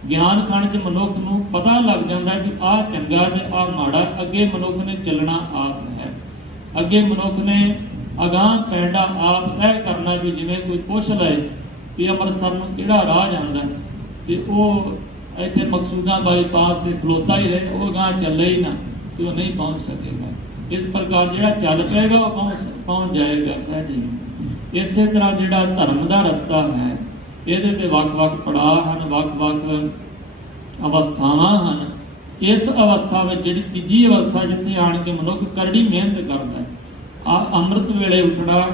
ਗਿਆਨ ਖੰਡ 'ਚ ਮਨੁੱਖ ਨੂੰ ਪਤਾ ਲੱਗ ਜਾਂਦਾ ਕਿ ਆਹ ਚੰਗਾ ਤੇ ਆਹ ਮਾੜਾ। ਅੱਗੇ ਮਨੁੱਖ ਨੇ ਚੱਲਣਾ ਆਪ ਹੈ, ਅੱਗੇ ਮਨੁੱਖ ਨੇ ਅਗਾਂਹ ਪੈਂਡਾ ਆਪ ਤੈਅ ਕਰਨਾ। ਵੀ ਜਿਵੇਂ ਕੋਈ ਪੁੱਛ ਲਏ ਕਿ ਅੰਮ੍ਰਿਤਸਰ ਨੂੰ ਕਿਹੜਾ ਰਾਹ ਜਾਂਦਾ ਤੇ ਉਹ ਇੱਥੇ ਮਕਸੂਦਾਂ ਬਾਈਪਾਸ ਤੇ ਖਲੋਤਾ ਹੀ ਰਹੇ, ਉਹ ਅਗਾਂਹ ਚੱਲੇ ਹੀ ਨਾ ਤੇ ਉਹ ਨਹੀਂ ਪਹੁੰਚ ਸਕੇਗਾ। ਇਸ ਪ੍ਰਕਾਰ ਜਿਹੜਾ ਚੱਲ ਪਏਗਾ ਉਹ ਪਹੁੰਚ ਜਾਏਗਾ ਸਹਿਜੇ। ਇਸੇ ਤਰ੍ਹਾਂ ਜਿਹੜਾ ਧਰਮ ਦਾ ਰਸਤਾ ਹੈ ਇਹਦੇ ਤੇ ਵੱਖ-ਵੱਖ ਪੜਾਅ ਹਨ, ਵੱਖ-ਵੱਖ ਅਵਸਥਾਵਾਂ ਹਨ। ਇਸ ਅਵਸਥਾ ਵਿੱਚ ਜਿਹੜੀ ਤੀਜੀ ਅਵਸਥਾ ਜਿੱਥੇ ਆਣ ਕੇ ਮਨੁੱਖ ਕਰੜੀ ਮਿਹਨਤ ਕਰਦਾ ਹੈ, ਅੰਮ੍ਰਿਤ ਵੇਲੇ ਉੱਠਣਾ,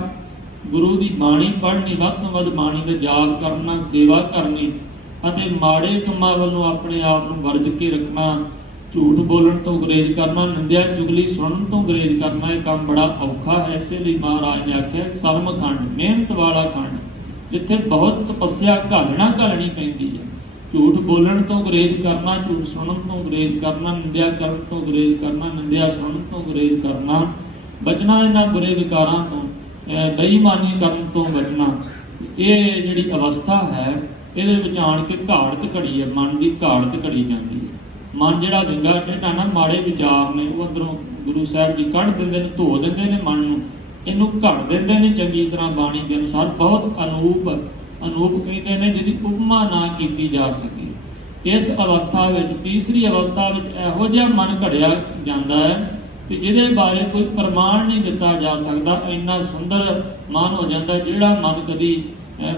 ਗੁਰੂ ਦੀ ਬਾਣੀ ਪੜ੍ਹਨੀ, ਵੱਧ ਤੋਂ ਵੱਧ ਬਾਣੀ ਦਾ ਜਾਪ ਕਰਨਾ, ਸੇਵਾ ਕਰਨੀ ਅਤੇ ਮਾੜੇ ਕੰਮਾਂ ਵੱਲੋਂ ਆਪਣੇ ਆਪ ਨੂੰ ਵਰਜ ਕੇ ਰੱਖਣਾ, ਝੂਠ ਬੋਲਣ ਤੋਂ ਗੁਰੇਜ਼ ਕਰਨਾ, ਨਿੰਦਿਆ ਚੁਗਲੀ ਸੁਣਨ ਤੋਂ ਗੁਰੇਜ਼ ਕਰਨਾ। ਇਹ ਕੰਮ ਬੜਾ ਔਖਾ ਹੈ। ਇਸੇ ਲਈ ਮਹਾਰਾਜ ਨੇ ਆਖਿਆ ਸਰਮ ਖੰਡ, ਮਿਹਨਤ ਵਾਲਾ ਖੰਡ, ਜਿੱਥੇ ਬਹੁਤ ਤਪੱਸਿਆ ਘਾਲਣੀ ਪੈਂਦੀ ਹੈ। ਝੂਠ ਬੋਲਣ ਤੋਂ ਗੁਰੇਜ਼ ਕਰਨਾ, ਝੂਠ ਸੁਣਨ ਤੋਂ ਗੁਰੇਜ਼ ਕਰਨਾ, ਨਿੰਦਿਆ ਕਰਨ ਤੋਂ ਗੁਰੇਜ਼ ਕਰਨਾ, ਨਿੰਦਿਆ ਸੁਣਨ ਤੋਂ ਗੁਰੇਜ਼ ਕਰਨਾ, ਬਚਣਾ ਇਹਨਾਂ ਬੁਰੇ ਵਿਕਾਰਾਂ ਤੋਂ, ਬੇਈਮਾਨੀ ਕਰਨ ਤੋਂ ਬਚਣਾ। ਇਹ ਜਿਹੜੀ ਅਵਸਥਾ ਹੈ ਇਹਦੇ ਵਿੱਚ ਆਣ ਕੇ ਘਾੜਤ ਘੜੀ ਹੈ, ਮਨ ਦੀ ਘਾੜਤ ਘੜੀ ਜਾਂਦੀ ਹੈ। ਮਨ ਜਿਹੜਾ ਵਿੰਗਾ ਟੇਢਾ ਨਾ, ਮਾੜੇ ਵਿਚਾਰ ਨੇ ਉਹ ਅੰਦਰੋਂ ਗੁਰੂ ਸਾਹਿਬ ਜੀ ਕੱਢ ਦਿੰਦੇ ਨੇ, ਧੋ ਦਿੰਦੇ ਨੇ ਮਨ ਨੂੰ, ਇਹਨੂੰ ਘੜ ਦਿੰਦੇ ਨੇ ਚੰਗੀ ਤਰ੍ਹਾਂ ਬਾਣੀ ਦੇ ਅਨੁਸਾਰ। ਬਹੁਤ ਅਨੂਪ ਕਹਿੰਦੇ ਨੇ ਜਿਹਦੀ ਉਪਮਾ ਨਾ ਕੀਤੀ ਜਾ ਸਕੇ। ਇਸ ਅਵਸਥਾ ਵਿੱਚ, ਤੀਸਰੀ ਅਵਸਥਾ ਵਿੱਚ ਇਹੋ ਜਿਹਾ ਮਨ ਘੜਿਆ ਜਾਂਦਾ ਹੈ ਕਿ ਜਿਹਦੇ ਬਾਰੇ ਕੋਈ ਪ੍ਰਮਾਣ ਨਹੀਂ ਦਿੱਤਾ ਜਾ ਸਕਦਾ। ਇੰਨਾ ਸੁੰਦਰ ਮਨ ਹੋ ਜਾਂਦਾ। ਜਿਹੜਾ ਮਨ ਕਦੀ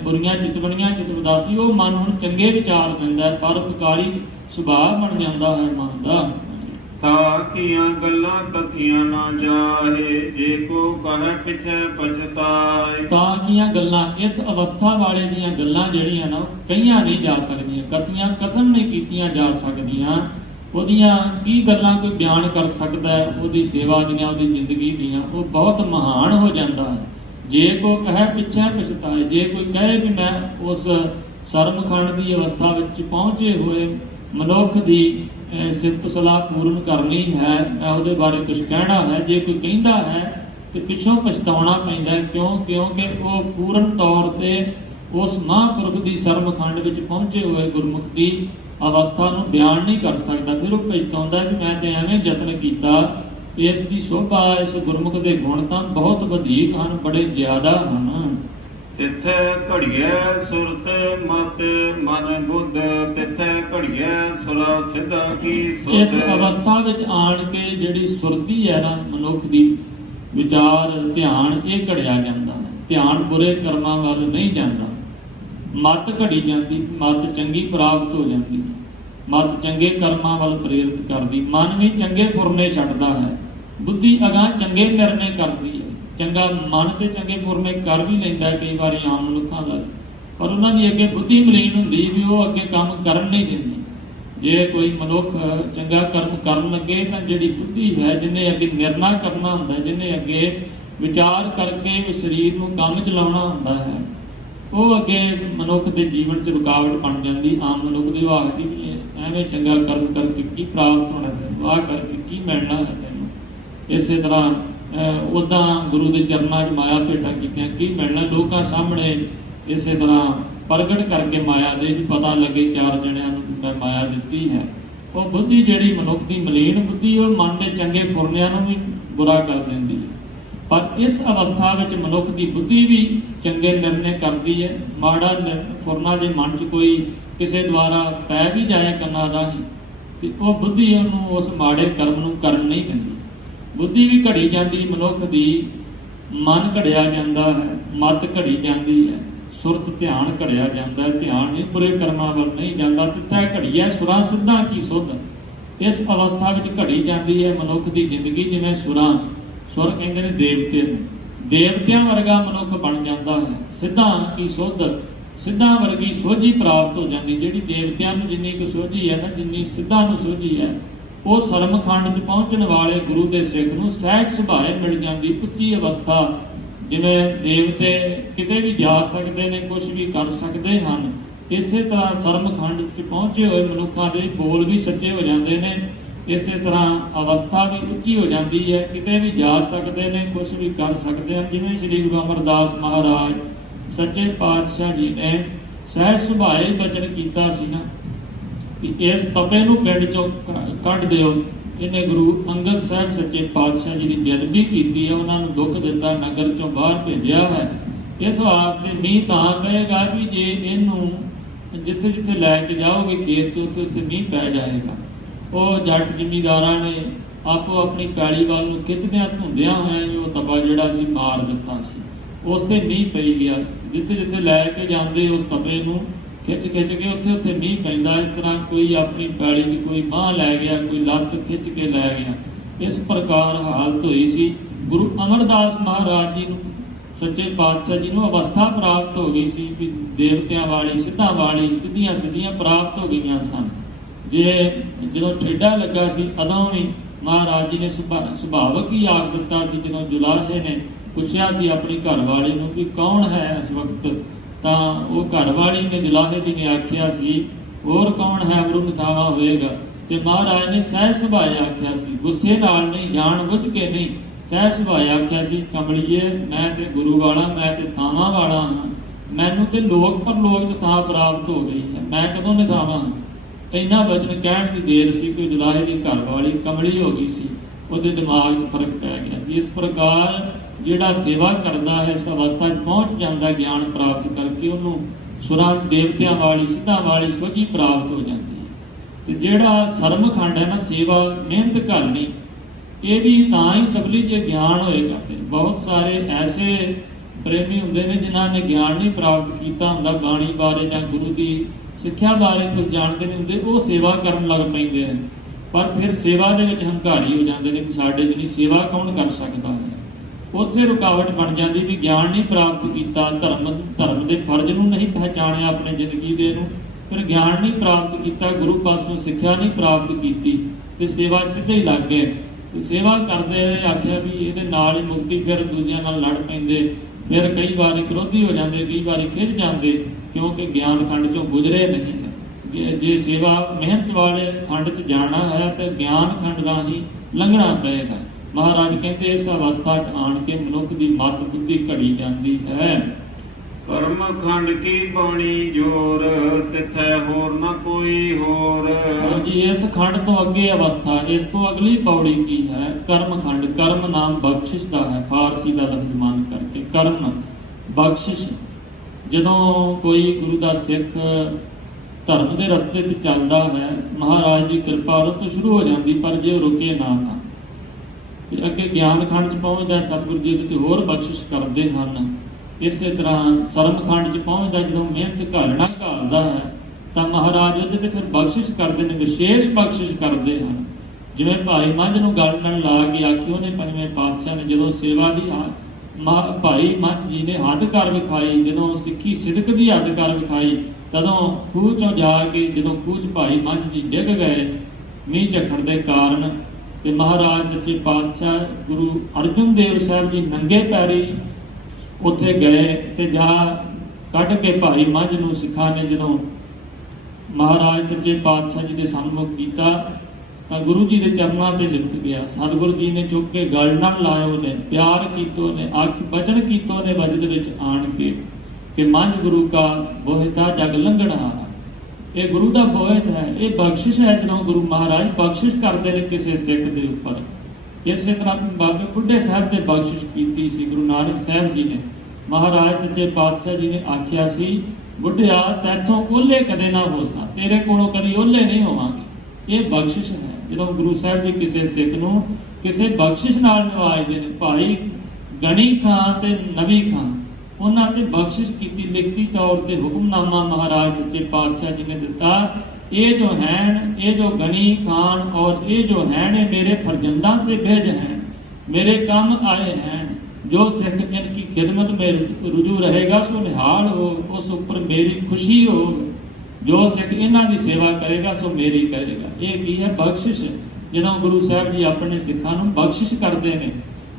ਬੁਰੀਆਂ ਚਿਤਵਣੀਆਂ ਚਿਤਵਦਾ ਸੀ, ਉਹ ਮਨ ਹੁਣ ਚੰਗੇ ਵਿਚਾਰ ਦਿੰਦਾ ਹੈ, ਪਰਉਪਕਾਰੀ ਸੁਭਾਅ ਬਣ ਜਾਂਦਾ ਹੈ ਮਨ ਦਾ। ਤਾਕੀਆਂ ਗੱਲਾਂ ਤਥੀਆਂ ਨਾ ਜਾਹੇ, ਜੇ ਕੋ ਕਹੈ ਪਿਛੈ ਪਛਤਾਏ। ਤਾਂ ਕੀਆਂ ਗੱਲਾਂ, ਇਸ ਅਵਸਥਾ ਵਾਲੇ ਦੀਆਂ ਗੱਲਾਂ ਜਿਹੜੀਆਂ ਨਾ ਕਹੀਆਂ ਨਹੀਂ ਜਾ ਸਕਦੀਆਂ, ਕਥੀਆਂ ਕਥਨ ਨਹੀਂ ਕੀਤੀਆਂ ਜਾ ਸਕਦੀਆਂ। ਉਹਦੀਆਂ ਕੀ ਗੱਲਾਂ ਕੋਈ ਬਿਆਨ ਕਰ ਸਕਦਾ ਹੈ? ਉਹਦੀ ਸੇਵਾ ਦੀਆਂ, ਉਹਦੀ ਜ਼ਿੰਦਗੀ ਦੀਆਂ, ਉਹ ਬਹੁਤ ਮਹਾਨ ਹੋ ਜਾਂਦਾ ਹੈ। ਜੇ ਕੋ ਕਹੈ ਪਿਛੈ ਪਛਤਾਏ, ਜੇ ਕੋਈ ਕਹੇ ਵੀ ਮੈਂ ਉਸ ਸਰਮਖੰਡ ਦੀ ਅਵਸਥਾ ਵਿੱਚ ਪਹੁੰਚੇ ਹੋਏ ਮਨੁੱਖ ਦੀ ਸਿਫਤ ਸਲਾਹ ਪੂਰਨ ਕਰਨੀ ਹੈ, ਮੈਂ ਉਹਦੇ ਬਾਰੇ ਕੁਝ ਕਹਿਣਾ ਹੈ, ਜੇ ਕੋਈ ਕਹਿੰਦਾ ਹੈ ਤੇ ਪਿੱਛੋਂ ਪਛਤਾਉਣਾ ਪੈਂਦਾ ਹੈ। ਕਿਉਂਕਿ ਉਹ ਪੂਰਨ ਤੌਰ ਤੇ ਉਸ ਮਹਾਂਪੁਰਖ ਦੀ ਸਰਮਖੰਡ ਵਿੱਚ ਪਹੁੰਚੇ ਹੋਏ ਗੁਰਮੁਖ ਦੀ ਅਵਸਥਾ ਨੂੰ ਬਿਆਨ ਨਹੀਂ ਕਰ ਸਕਦਾ। ਫਿਰ ਉਹ ਪਛਤਾਉਂਦਾ ਵੀ ਮੈਂ ਤੇ ਐਵੇਂ ਯਤਨ ਕੀਤਾ। ਇਸ ਦੀ ਸ਼ੋਭਾ, ਇਸ ਗੁਰਮੁਖ ਦੇ ਗੁਣ ਤਾਂ ਬਹੁਤ ਵਧੇਰੇ ਹਨ, ਬੜੇ ਜ਼ਿਆਦਾ ਹਨ। ਤਿਥੈ ਘੜੀਐ ਸੁਰਤ ਮਤ ਮਨ ਬੁੱਧ, ਤਿਥੈ ਘੜੀਐ ਸੁਰਾ ਸਿਧਾ ਕੀ ਸੁਧ। ਇਸ ਅਵਸਥਾ ਵਿੱਚ ਆਣ ਕੇ ਜਿਹੜੀ ਸੁਰਤੀ ਹੈ ਨਾ ਮਨੁੱਖ ਦੀ, ਵਿਚਾਰ ਧਿਆਨ, ਇਹ ਘੜਿਆ ਜਾਂਦਾ ਹੈ। ਧਿਆਨ ਬੁਰੇ ਕਰਮਾਂ ਵੱਲ ਨਹੀਂ ਜਾਂਦਾ। ਮਤ ਘੜੀ ਜਾਂਦੀ, ਮਤ ਚੰਗੀ ਪ੍ਰਾਪਤ ਹੋ ਜਾਂਦੀ, ਮਤ ਚੰਗੇ ਕਰਮਾਂ ਵੱਲ ਪ੍ਰੇਰਿਤ ਕਰਦੀ। ਮਨ ਵੀ ਚੰਗੇ ਫੁਰਨੇ ਛੱਡਦਾ ਹੈ, ਬੁੱਧੀ ਅਗਾਂਹ ਚੰਗੇ ਨਿਰਣੇ ਕਰਦੀ ਹੈ। ਚੰਗਾ ਮਨ ਤੇ ਚੰਗੇ ਫੁਰਨੇ ਕਰ ਵੀ ਲੈਂਦਾ ਕਈ ਵਾਰੀ ਆਮ ਮਨੁੱਖਾਂ ਦਾ, ਪਰ ਉਹਨਾਂ ਦੀ ਅੱਗੇ ਬੁੱਧੀ ਮਲੀਨ ਹੁੰਦੀ ਵੀ ਉਹ ਅੱਗੇ ਕੰਮ ਕਰਨ ਨਹੀਂ ਦਿੰਦੀ। ਜੇ ਕੋਈ ਮਨੁੱਖ ਚੰਗਾ ਕਰਮ ਕਰਨ ਲੱਗੇ ਤਾਂ ਜਿਹੜੀ ਬੁੱਧੀ ਹੈ, ਜਿਹਨੇ ਅੱਗੇ ਨਿਰਣਾ ਕਰਨਾ ਹੁੰਦਾ, ਜਿਹਨੇ ਅੱਗੇ ਵਿਚਾਰ ਕਰਕੇ ਸਰੀਰ ਨੂੰ ਕੰਮ ਚਲਾਉਣਾ ਹੁੰਦਾ ਹੈ, ਉਹ ਅੱਗੇ ਮਨੁੱਖ ਦੇ ਜੀਵਨ 'ਚ ਰੁਕਾਵਟ ਬਣ ਜਾਂਦੀ। ਆਮ ਮਨੁੱਖ ਦੀ ਵਾਹ ਦੀ ਵੀ ਐਵੇਂ ਚੰਗਾ ਕਰਮ ਕਰਕੇ ਕੀ ਪ੍ਰਾਪਤ ਹੋਣਾ ਤੈਨੂੰ, ਵਾਹ ਕਰਕੇ ਕੀ ਮਿਲਣਾ ਹੈ ਤੈਨੂੰ। ਇਸੇ ਤਰ੍ਹਾਂ ਉੱਦਾਂ ਗੁਰੂ ਦੇ ਚਰਨਾਂ 'ਚ ਮਾਇਆ ਭੇਟਾਂ ਕੀਤੀਆਂ, ਕੀ ਮਿਲਣਾ ਲੋਕਾਂ ਸਾਹਮਣੇ ਇਸੇ ਤਰ੍ਹਾਂ ਪ੍ਰਗਟ ਕਰਕੇ ਮਾਇਆ ਦੇ ਵੀ ਪਤਾ ਲੱਗੇ ਚਾਰ ਜਣਿਆਂ ਨੂੰ ਮੈਂ ਮਾਇਆ ਦਿੱਤੀ ਹੈ। ਉਹ ਬੁੱਧੀ ਜਿਹੜੀ ਮਨੁੱਖ ਦੀ ਮਲੀਨ ਬੁੱਧੀ, ਉਹ ਮਨ ਦੇ ਚੰਗੇ ਫੁਰਨਿਆਂ ਨੂੰ ਵੀ ਬੁਰਾ ਕਰ ਦਿੰਦੀ ਹੈ। ਪਰ ਇਸ ਅਵਸਥਾ ਵਿੱਚ ਮਨੁੱਖ ਦੀ ਬੁੱਧੀ ਵੀ ਚੰਗੇ ਨਿਰਣੇ ਕਰਦੀ ਹੈ। ਮਾੜਾ ਫੁਰਨਾ ਜੇ ਮਨ 'ਚ ਕੋਈ ਕਿਸੇ ਦੁਆਰਾ ਪੈ ਵੀ ਜਾਏ ਕੰਨਾਂ ਰਾਹੀਂ, ਤੇ ਉਹ ਬੁੱਧੀ ਉਹਨੂੰ ਉਸ ਮਾੜੇ ਕਰਮ ਨੂੰ ਕਰਨ ਨਹੀਂ ਦਿੰਦੀ। ਬੁੱਧੀ ਵੀ ਘੜੀ ਜਾਂਦੀ ਮਨੁੱਖ ਦੀ, ਮਨ ਘੜਿਆ ਜਾਂਦਾ ਹੈ, ਮਤ ਘੜੀ ਜਾਂਦੀ ਹੈ, ਸੁਰਤ ਧਿਆਨ ਘੜਿਆ ਜਾਂਦਾ ਹੈ। ਧਿਆਨ ਨਹੀਂ ਬੁਰੇ ਕਰਮਾਂ ਵੱਲ ਨਹੀਂ ਜਾਂਦਾ। ਤਿੱਥੈ ਘੜੀਐ ਸੁਰਾਂ ਸਿੱਧਾਂ ਕੀ ਸੁਧ। ਇਸ ਅਵਸਥਾ ਵਿੱਚ ਘੜੀ ਜਾਂਦੀ ਹੈ ਮਨੁੱਖ ਦੀ ਜ਼ਿੰਦਗੀ ਜਿਵੇਂ ਸੁਰਾਂ। ਸੁਰ ਕਹਿੰਦੇ ਨੇ ਦੇਵਤੇ ਨੂੰ, ਦੇਵਤਿਆਂ ਵਰਗਾ ਮਨੁੱਖ ਬਣ ਜਾਂਦਾ ਹੈ। ਸਿੱਧਾਂ ਕੀ ਸੁਧ, ਸਿੱਧਾਂ ਵਰਗੀ ਸੋਝੀ ਪ੍ਰਾਪਤ ਹੋ ਜਾਂਦੀ। ਜਿਹੜੀ ਦੇਵਤਿਆਂ ਨੂੰ ਜਿੰਨੀ ਕੁ ਸੋਝੀ ਹੈ ਨਾ, ਜਿੰਨੀ ਸਿੱਧਾਂ ਨੂੰ ਸੋਝੀ ਹੈ, ਉਹ ਸਰਮਖੰਡ 'ਚ ਪਹੁੰਚਣ ਵਾਲੇ ਗੁਰੂ ਦੇ ਸਿੱਖ ਨੂੰ ਸਹਿਜ ਸੁਭਾਏ ਮਿਲ ਜਾਂਦੀ। ਉੱਚੀ ਅਵਸਥਾ, ਜਿਵੇਂ ਦੇਵਤੇ ਕਿਤੇ ਵੀ ਜਾ ਸਕਦੇ ਨੇ, ਕੁਝ ਵੀ ਕਰ ਸਕਦੇ ਹਨ, ਇਸੇ ਤਰ੍ਹਾਂ ਸਰਮਖੰਡ 'ਚ ਪਹੁੰਚੇ ਹੋਏ ਮਨੁੱਖਾਂ ਦੇ ਬੋਲ ਵੀ ਸੱਚੇ ਹੋ ਜਾਂਦੇ ਨੇ। ਇਸੇ ਤਰ੍ਹਾਂ ਅਵਸਥਾ ਵੀ ਉੱਚੀ ਹੋ ਜਾਂਦੀ ਹੈ, ਕਿਤੇ ਵੀ ਜਾ ਸਕਦੇ ਨੇ, ਕੁਝ ਵੀ ਕਰ ਸਕਦੇ ਹਨ। ਜਿਵੇਂ ਸ੍ਰੀ ਗੁਰੂ ਅਮਰਦਾਸ ਮਹਾਰਾਜ ਸੱਚੇ ਪਾਤਸ਼ਾਹ ਜੀ ਨੇ ਸਹਿਜ ਸੁਭਾਏ ਬਚਨ ਕੀਤਾ ਸੀ ਨਾ ਕਿ ਇਸ ਤਪੇ ਨੂੰ ਪਿੰਡ 'ਚੋਂ ਕੱਢ ਦਿਓ। ਇਹਨੇ ਗੁਰੂ ਅੰਗਦ ਸਾਹਿਬ ਸੱਚੇ ਪਾਤਸ਼ਾਹ ਜੀ ਦੀ ਬੇਅਦਬੀ ਕੀਤੀ ਹੈ, ਉਹਨਾਂ ਨੂੰ ਦੁੱਖ ਦਿੱਤਾ, ਨਗਰ 'ਚੋਂ ਬਾਹਰ ਭੇਜਿਆ ਹੈ। ਇਸ ਵਾਸਤੇ ਮੀਂਹ ਤਾਂ ਪਏਗਾ ਵੀ ਜੇ ਇਹਨੂੰ ਜਿੱਥੇ ਜਿੱਥੇ ਲੈ ਕੇ ਜਾਓਗੇ ਖੇਤ 'ਚ, ਉੱਥੇ ਉੱਥੇ ਮੀਂਹ ਪੈ ਜਾਏਗਾ। ਉਹ ਜੱਟ ਜ਼ਿਮੀਂਦਾਰਾਂ ਨੇ ਆਪੋ ਆਪਣੀ ਪੈਲੀ ਵੱਲ ਨੂੰ ਖਿੱਚਦਿਆਂ ਧੁੰਦਿਆਂ ਹੋਇਆਂ ਉਹ ਤਪਾ ਜਿਹੜਾ ਸੀ ਮਾਰ ਦਿੱਤਾ ਸੀ। ਉਸ 'ਤੇ ਮੀਂਹ ਪਈ ਗਿਆ। ਜਿੱਥੇ ਜਿੱਥੇ ਲੈ ਕੇ ਜਾਂਦੇ ਉਸ ਤਪੇ ਨੂੰ ਖਿੱਚ ਕੇ ਉੱਥੇ ਉੱਥੇ ਮੀਂਹ ਪੈਂਦਾ। ਇਸ ਤਰ੍ਹਾਂ ਕੋਈ ਆਪਣੀ ਪੈਲੀ 'ਚ ਕੋਈ ਬਾਂਹ ਲੈ ਗਿਆ, ਕੋਈ ਲੱਤ ਖਿੱਚ ਕੇ ਲੈ ਗਿਆ। ਇਸ ਪ੍ਰਕਾਰ ਹਾਲਤ ਹੋਈ ਸੀ। ਗੁਰੂ ਅਮਰਦਾਸ ਮਹਾਰਾਜ ਜੀ ਨੂੰ, ਸੱਚੇ ਪਾਤਸ਼ਾਹ ਜੀ ਨੂੰ ਅਵਸਥਾ ਪ੍ਰਾਪਤ ਹੋ ਗਈ ਸੀ ਕਿ ਦੇਵਤਿਆਂ ਵਾਲੀ, ਸਿੱਧਾਂ ਵਾਲੀ, ਸਿੱਧੀਆਂ ਸਿੱਧੀਆਂ ਪ੍ਰਾਪਤ ਹੋ ਗਈਆਂ ਸਨ। ਜਦੋਂ ਠੇਡਾ ਲੱਗਾ ਸੀ ਉਦੋਂ ਵੀ ਮਹਾਰਾਜ ਜੀ ਨੇ ਸੁਭਾਵਕ ਹੀ ਆਖ ਦਿੱਤਾ ਸੀ। ਜਦੋਂ ਜੁਲਾਹੇ ਨੇ ਪੁੱਛਿਆ ਸੀ ਆਪਣੀ ਘਰਵਾਲੀ ਨੂੰ ਕਿ ਕੌਣ ਹੈ ਇਸ ਵਕਤ, ਤਾਂ ਉਹ ਘਰਵਾਲੀ ਨੇ, ਜੁਲਾਹੇ ਜੀ ਨੇ ਆਖਿਆ ਸੀ ਹੋਰ ਕੌਣ ਹੈ, ਅਮਰੁਨਥਾਵਾ ਹੋਏਗਾ। ਤੇ ਮਹਾਰਾਜ ਨੇ ਸਹਿਜ ਸੁਭਾਏ ਆਖਿਆ ਸੀ, ਗੁੱਸੇ ਨਾਲ ਨਹੀਂ, ਜਾਣ ਬੁੱਝ ਕੇ ਨਹੀਂ, ਸਹਿਜ ਸੁਭਾਏ ਆਖਿਆ ਸੀ, ਕਮਲੀਏ ਮੈਂ ਤੇ ਗੁਰੂ ਵਾਲਾ, ਮੈਂ ਤੇ ਥਾਵਾਂ ਵਾਲਾ ਹਾਂ, ਮੈਨੂੰ ਤੇ ਲੋਕ ਪਰਲੋਕ 'ਚ ਥਾਂ ਪ੍ਰਾਪਤ ਹੋ ਗਈ ਹੈ, ਮੈਂ ਕਦੋਂ ਨਿਥਾਵਾਂ। ਇੰਨਾ ਵਚਨ ਕਹਿਣ ਦੀ ਦੇਰ ਸੀ ਕਿ ਜੁਲਾਹੇ ਦੀ ਘਰਵਾਲੀ ਕਮਲੀ ਹੋ ਗਈ ਸੀ, ਉਹਦੇ ਦਿਮਾਗ 'ਚ ਫਰਕ ਪੈ ਗਿਆ ਸੀ। ਇਸ ਪ੍ਰਕਾਰ ਜਿਹੜਾ ਸੇਵਾ ਕਰਦਾ ਹੈ, ਇਸ ਅਵਸਥਾ 'ਚ ਪਹੁੰਚ ਜਾਂਦਾ ਗਿਆਨ ਪ੍ਰਾਪਤ ਕਰਕੇ, ਉਹਨੂੰ ਸੁਰਾਂ ਦੇਵਤਿਆਂ ਵਾਲੀ, ਸਿੱਧਾਂ ਵਾਲੀ ਸੋਝੀ ਪ੍ਰਾਪਤ ਹੋ ਜਾਂਦੀ ਹੈ। ਤੇ ਜਿਹੜਾ ਸਰਮਖੰਡ ਹੈ ਨਾ, ਸੇਵਾ ਮਿਹਨਤ ਕਰਨੀ, ਇਹ ਵੀ ਤਾਂ ਹੀ ਸਫਲੀ ਜੇ ਗਿਆਨ ਹੋਏਗਾ। ਤੇ ਬਹੁਤ ਸਾਰੇ ਐਸੇ ਪ੍ਰੇਮੀ ਹੁੰਦੇ ਨੇ ਜਿਨ੍ਹਾਂ ਨੇ ਗਿਆਨ ਨਹੀਂ ਪ੍ਰਾਪਤ ਕੀਤਾ ਹੁੰਦਾ, ਬਾਣੀ ਬਾਰੇ ਜਾਂ ਗੁਰੂ ਦੀ ਸਿੱਖਿਆ ਬਾਰੇ ਕੁਝ ਜਾਣਦੇ ਨਹੀਂ ਹੁੰਦੇ, ਉਹ ਸੇਵਾ ਕਰਨ ਲੱਗ ਪੈਂਦੇ ਨੇ। ਪਰ ਫਿਰ ਸੇਵਾ ਦੇ ਵਿੱਚ ਹੰਕਾਰੀ ਹੋ ਜਾਂਦੇ ਨੇ ਕਿ ਸਾਡੇ ਜਿਹੜੀ ਸੇਵਾ ਕੌਣ ਕਰ ਸਕਦਾ ਹੈ। ਉੱਥੇ ਰੁਕਾਵਟ ਬਣ ਜਾਂਦੀ ਵੀ ਗਿਆਨ ਨਹੀਂ ਪ੍ਰਾਪਤ ਕੀਤਾ, ਧਰਮ ਦੇ ਫਰਜ਼ ਨੂੰ ਨਹੀਂ ਪਹਿਚਾਣਿਆ ਆਪਣੇ ਜ਼ਿੰਦਗੀ ਦੇ ਨੂੰ, ਫਿਰ ਗਿਆਨ ਨਹੀਂ ਪ੍ਰਾਪਤ ਕੀਤਾ, ਗੁਰੂ ਪਾਸੋਂ ਸਿੱਖਿਆ ਨਹੀਂ ਪ੍ਰਾਪਤ ਕੀਤੀ ਤੇ ਸੇਵਾ 'ਚ ਸਿੱਧੇ ਹੀ ਲੱਗ ਗਏ। ਤੇ ਸੇਵਾ ਕਰਦੇ ਆਖਿਆ ਵੀ ਇਹਦੇ ਨਾਲ ਹੀ ਮੁਕਤੀ, ਫਿਰ ਦੂਜਿਆਂ ਨਾਲ ਲੜ ਪੈਂਦੇ, ਫਿਰ ਕਈ ਵਾਰੀ ਕ੍ਰੋਧੀ ਹੋ ਜਾਂਦੇ, ਕਈ ਵਾਰੀ ਖਿਝ ਜਾਂਦੇ, ਕਿਉਂਕਿ ਗਿਆਨ ਖੰਡ 'ਚੋਂ ਗੁਜ਼ਰੇ ਨਹੀਂ। ਜੇ ਸੇਵਾ ਮਿਹਨਤ ਵਾਲੇ ਖੰਡ 'ਚ ਜਾਣਾ ਹੈ ਤਾਂ ਗਿਆਨ ਖੰਡ ਰਾਹੀਂ ਲੰਘਣਾ ਪਏਗਾ। ਮਹਾਰਾਜ ਕਹਿੰਦੇ ਇਸ ਅਵਸਥਾ 'ਚ ਆਣ ਕੇ ਮਨੁੱਖ ਦੀ ਮਤ ਬੁੱਧੀ ਘੜੀ ਜਾਂਦੀ ਹੈ। ਕਰਮ ਖੰਡ ਕੀ ਬਾਣੀ ਜੋਰ, ਤਿਥੈ ਹੋਰ ਨਾ ਕੋਈ ਹੋਰ। ਜੀ ਇਸ ਖੰਡ ਤੋਂ ਅੱਗੇ ਅਵਸਥਾ, ਇਸ ਤੋਂ ਅਗਲੀ ਪੌੜੀ ਕੀ ਹੈ? ਕਰਮ ਖੰਡ। ਕਰਮ ਨਾਮ ਬਖਸ਼ਿਸ਼ ਦਾ ਹੈ, ਫਾਰਸੀ ਦਾ ਲਫ਼ਜ਼ ਮੰਨ ਕਰਕੇ ਕਰਮ ਬਖਸ਼ਿਸ਼। ਜਦੋਂ ਕੋਈ ਗੁਰੂ ਦਾ ਸਿੱਖ ਧਰਮ ਦੇ ਰਸਤੇ ਤੇ ਚੱਲਦਾ ਹੈ, ਮਹਾਰਾਜ ਦੀ ਕਿਰਪਾ ਉਹ ਤੋਂ ਸ਼ੁਰੂ ਹੋ ਜਾਂਦੀ, ਪਰ ਜੇ ਉਹ ਰੁਕੇ ਨਾ ਤਾਂ ਤੇ ਅੱਗੇ ਗਿਆਨ ਖੰਡ 'ਚ ਪਹੁੰਚਦਾ, ਸਤਿਗੁਰੂ ਜੀ ਤੇ ਹੋਰ ਬਖਸ਼ਿਸ਼ ਕਰਦੇ ਹਨ। ਇਸੇ ਤਰ੍ਹਾਂ ਸਰਮ ਖੰਡ 'ਚ ਪਹੁੰਚਦਾ, ਜਦੋਂ ਮਿਹਨਤ ਘਾਲਣਾ ਘਾਲਦਾ ਹੈ ਤਾਂ ਮਹਾਰਾਜ ਉਹਦੇ ਤੇ ਫਿਰ ਬਖਸ਼ਿਸ਼ ਕਰਦੇ ਨੇ, ਵਿਸ਼ੇਸ਼ ਬਖਸ਼ਿਸ਼ ਕਰਦੇ ਹਨ। ਜਿਵੇਂ ਭਾਈ ਮੱਝ ਨੂੰ ਗਲ ਨਾਲ ਲਾ ਕੇ ਆਖਿਓ ਨੇ ਪੰਜਵੇਂ ਪਾਤਸ਼ਾਹ ਨੇ, ਜਦੋਂ ਸੇਵਾ ਦੀ ਭਾਈ ਮੱਝ ਜੀ ਨੇ ਹੱਦ ਕਰ ਵਿਖਾਈ, ਜਦੋਂ ਸਿੱਖੀ ਸਿਦਕ ਦੀ ਹੱਦ ਕਰ ਵਿਖਾਈ, ਤਦੋਂ ਖੂਹ 'ਚੋਂ ਜਾ ਕੇ ਜਦੋਂ ਖੂਹ 'ਚ ਭਾਈ ਮੱਝ ਜੀ ਡਿੱਗ ਗਏ ਮੀਂਹ ਝੱਖੜ ਦੇ ਕਾਰਨ, ਤੇ ਮਹਾਰਾਜ ਸੱਚੇ ਪਾਤਸ਼ਾਹ ਗੁਰੂ ਅਰਜਨ ਦੇਵ ਸਾਹਿਬ ਜੀ ਨੰਗੇ ਪੈਰੀ ਉੱਥੇ ਗਏ ਤੇ ਜਾ ਕੱਢ ਕੇ ਭਾਈ ਮੱਝ ਨੂੰ ਸਿੱਖਾਂ ਨੇ ਜਦੋਂ ਮਹਾਰਾਜ ਸੱਚੇ ਪਾਤਸ਼ਾਹ ਜੀ ਦੇ ਸਨਮੁਖ ਕੀਤਾ ਤਾਂ ਗੁਰੂ ਜੀ ਦੇ ਚਰਨਾਂ ਤੇ ਲਿਪਟ ਗਿਆ। ਸਤਿਗੁਰੂ ਜੀ ਨੇ ਚੁੱਕ ਕੇ ਗਲ ਨਾਲ ਲਾਇਓ ਨੇ, ਪਿਆਰ ਕੀਤੋ ਨੇ, ਅੱਖ ਬਚਨ ਕੀਤੋ ਨੇ ਵਜਦ ਵਿੱਚ ਆਣ ਕੇ ਕਿ ਮੱਝ ਗੁਰੂ ਕਾ ਬੋਹਿਤਾ ਜਗ ਲੰਘਣਾ। ਇਹ ਗੁਰੂ ਦਾ ਬੋਹਿਤ ਹੈ, ਇਹ ਬਖਸ਼ਿਸ਼ ਹੈ। ਜਦੋਂ ਗੁਰੂ ਮਹਾਰਾਜ ਬਖਸ਼ਿਸ਼ ਕਰਦੇ ਨੇ ਕਿਸੇ ਸਿੱਖ ਦੇ ਉੱਪਰ, ਇਸੇ ਤਰ੍ਹਾਂ ਬਾਬੇ ਬੁੱਢੇ ਸਾਹਿਬ ਦੇ ਬਖਸ਼ਿਸ਼ ਕੀਤੀ ਸੀ ਗੁਰੂ ਨਾਨਕ ਸਾਹਿਬ ਜੀ ਨੇ। ਮਹਾਰਾਜ ਸੱਚੇ ਪਾਤਸ਼ਾਹ ਜੀ ਨੇ ਆਖਿਆ ਸੀ, ਬੁੱਢਿਆ ਤੈਥੋਂ ਓਲੇ ਕਦੇ ਨਾ ਹੋਸਾਂ, ਤੇਰੇ ਕੋਲੋਂ ਕਦੀ ਓਲੇ ਨਹੀਂ ਹੋਵਾਂਗੇ। ਇਹ ਬਖਸ਼ਿਸ਼ ਹੈ। ਜਦੋਂ ਗੁਰੂ ਸਾਹਿਬ ਜੀ ਕਿਸੇ ਸਿੱਖ ਨੂੰ ਕਿਸੇ ਬਖਸ਼ਿਸ਼ ਨਾਲ ਨਿਵਾਜਦੇ ਨੇ, ਭਾਈ ਗਣੀ ਖਾਂ ਤੇ ਨਵੀ ਖਾਂ, ਉਹਨਾਂ ਤੇ ਬਖਸ਼ਿਸ਼ ਕੀਤੀ, ਲਿਖਤੀ ਤੌਰ ਤੇ ਹੁਕਮਨਾਮਾ ਮਹਾਰਾਜ ਸੱਚੇ ਪਾਤਸ਼ਾਹ ਜੀ ਨੇ ਦਿੱਤਾ। ये जो हैं, ये जो गनी खान और ये जो हैं मेरे फरजंदा से भेज हैं, मेरे काम आए हैं। जो सिख इनकी खिदमत में रुजू रहेगा सो निहाल हो, उस ऊपर मेरी खुशी हो। जो सिख इन्हां दी सेवा करेगा सो मेरी करेगा। ये की है बख्शिश। ਜਦੋਂ ਗੁਰੂ ਸਾਹਿਬ ਜੀ ਆਪਣੇ ਸਿੱਖਾਂ ਨੂੰ ਬਖਸ਼ਿਸ਼ ਕਰਦੇ ਨੇ,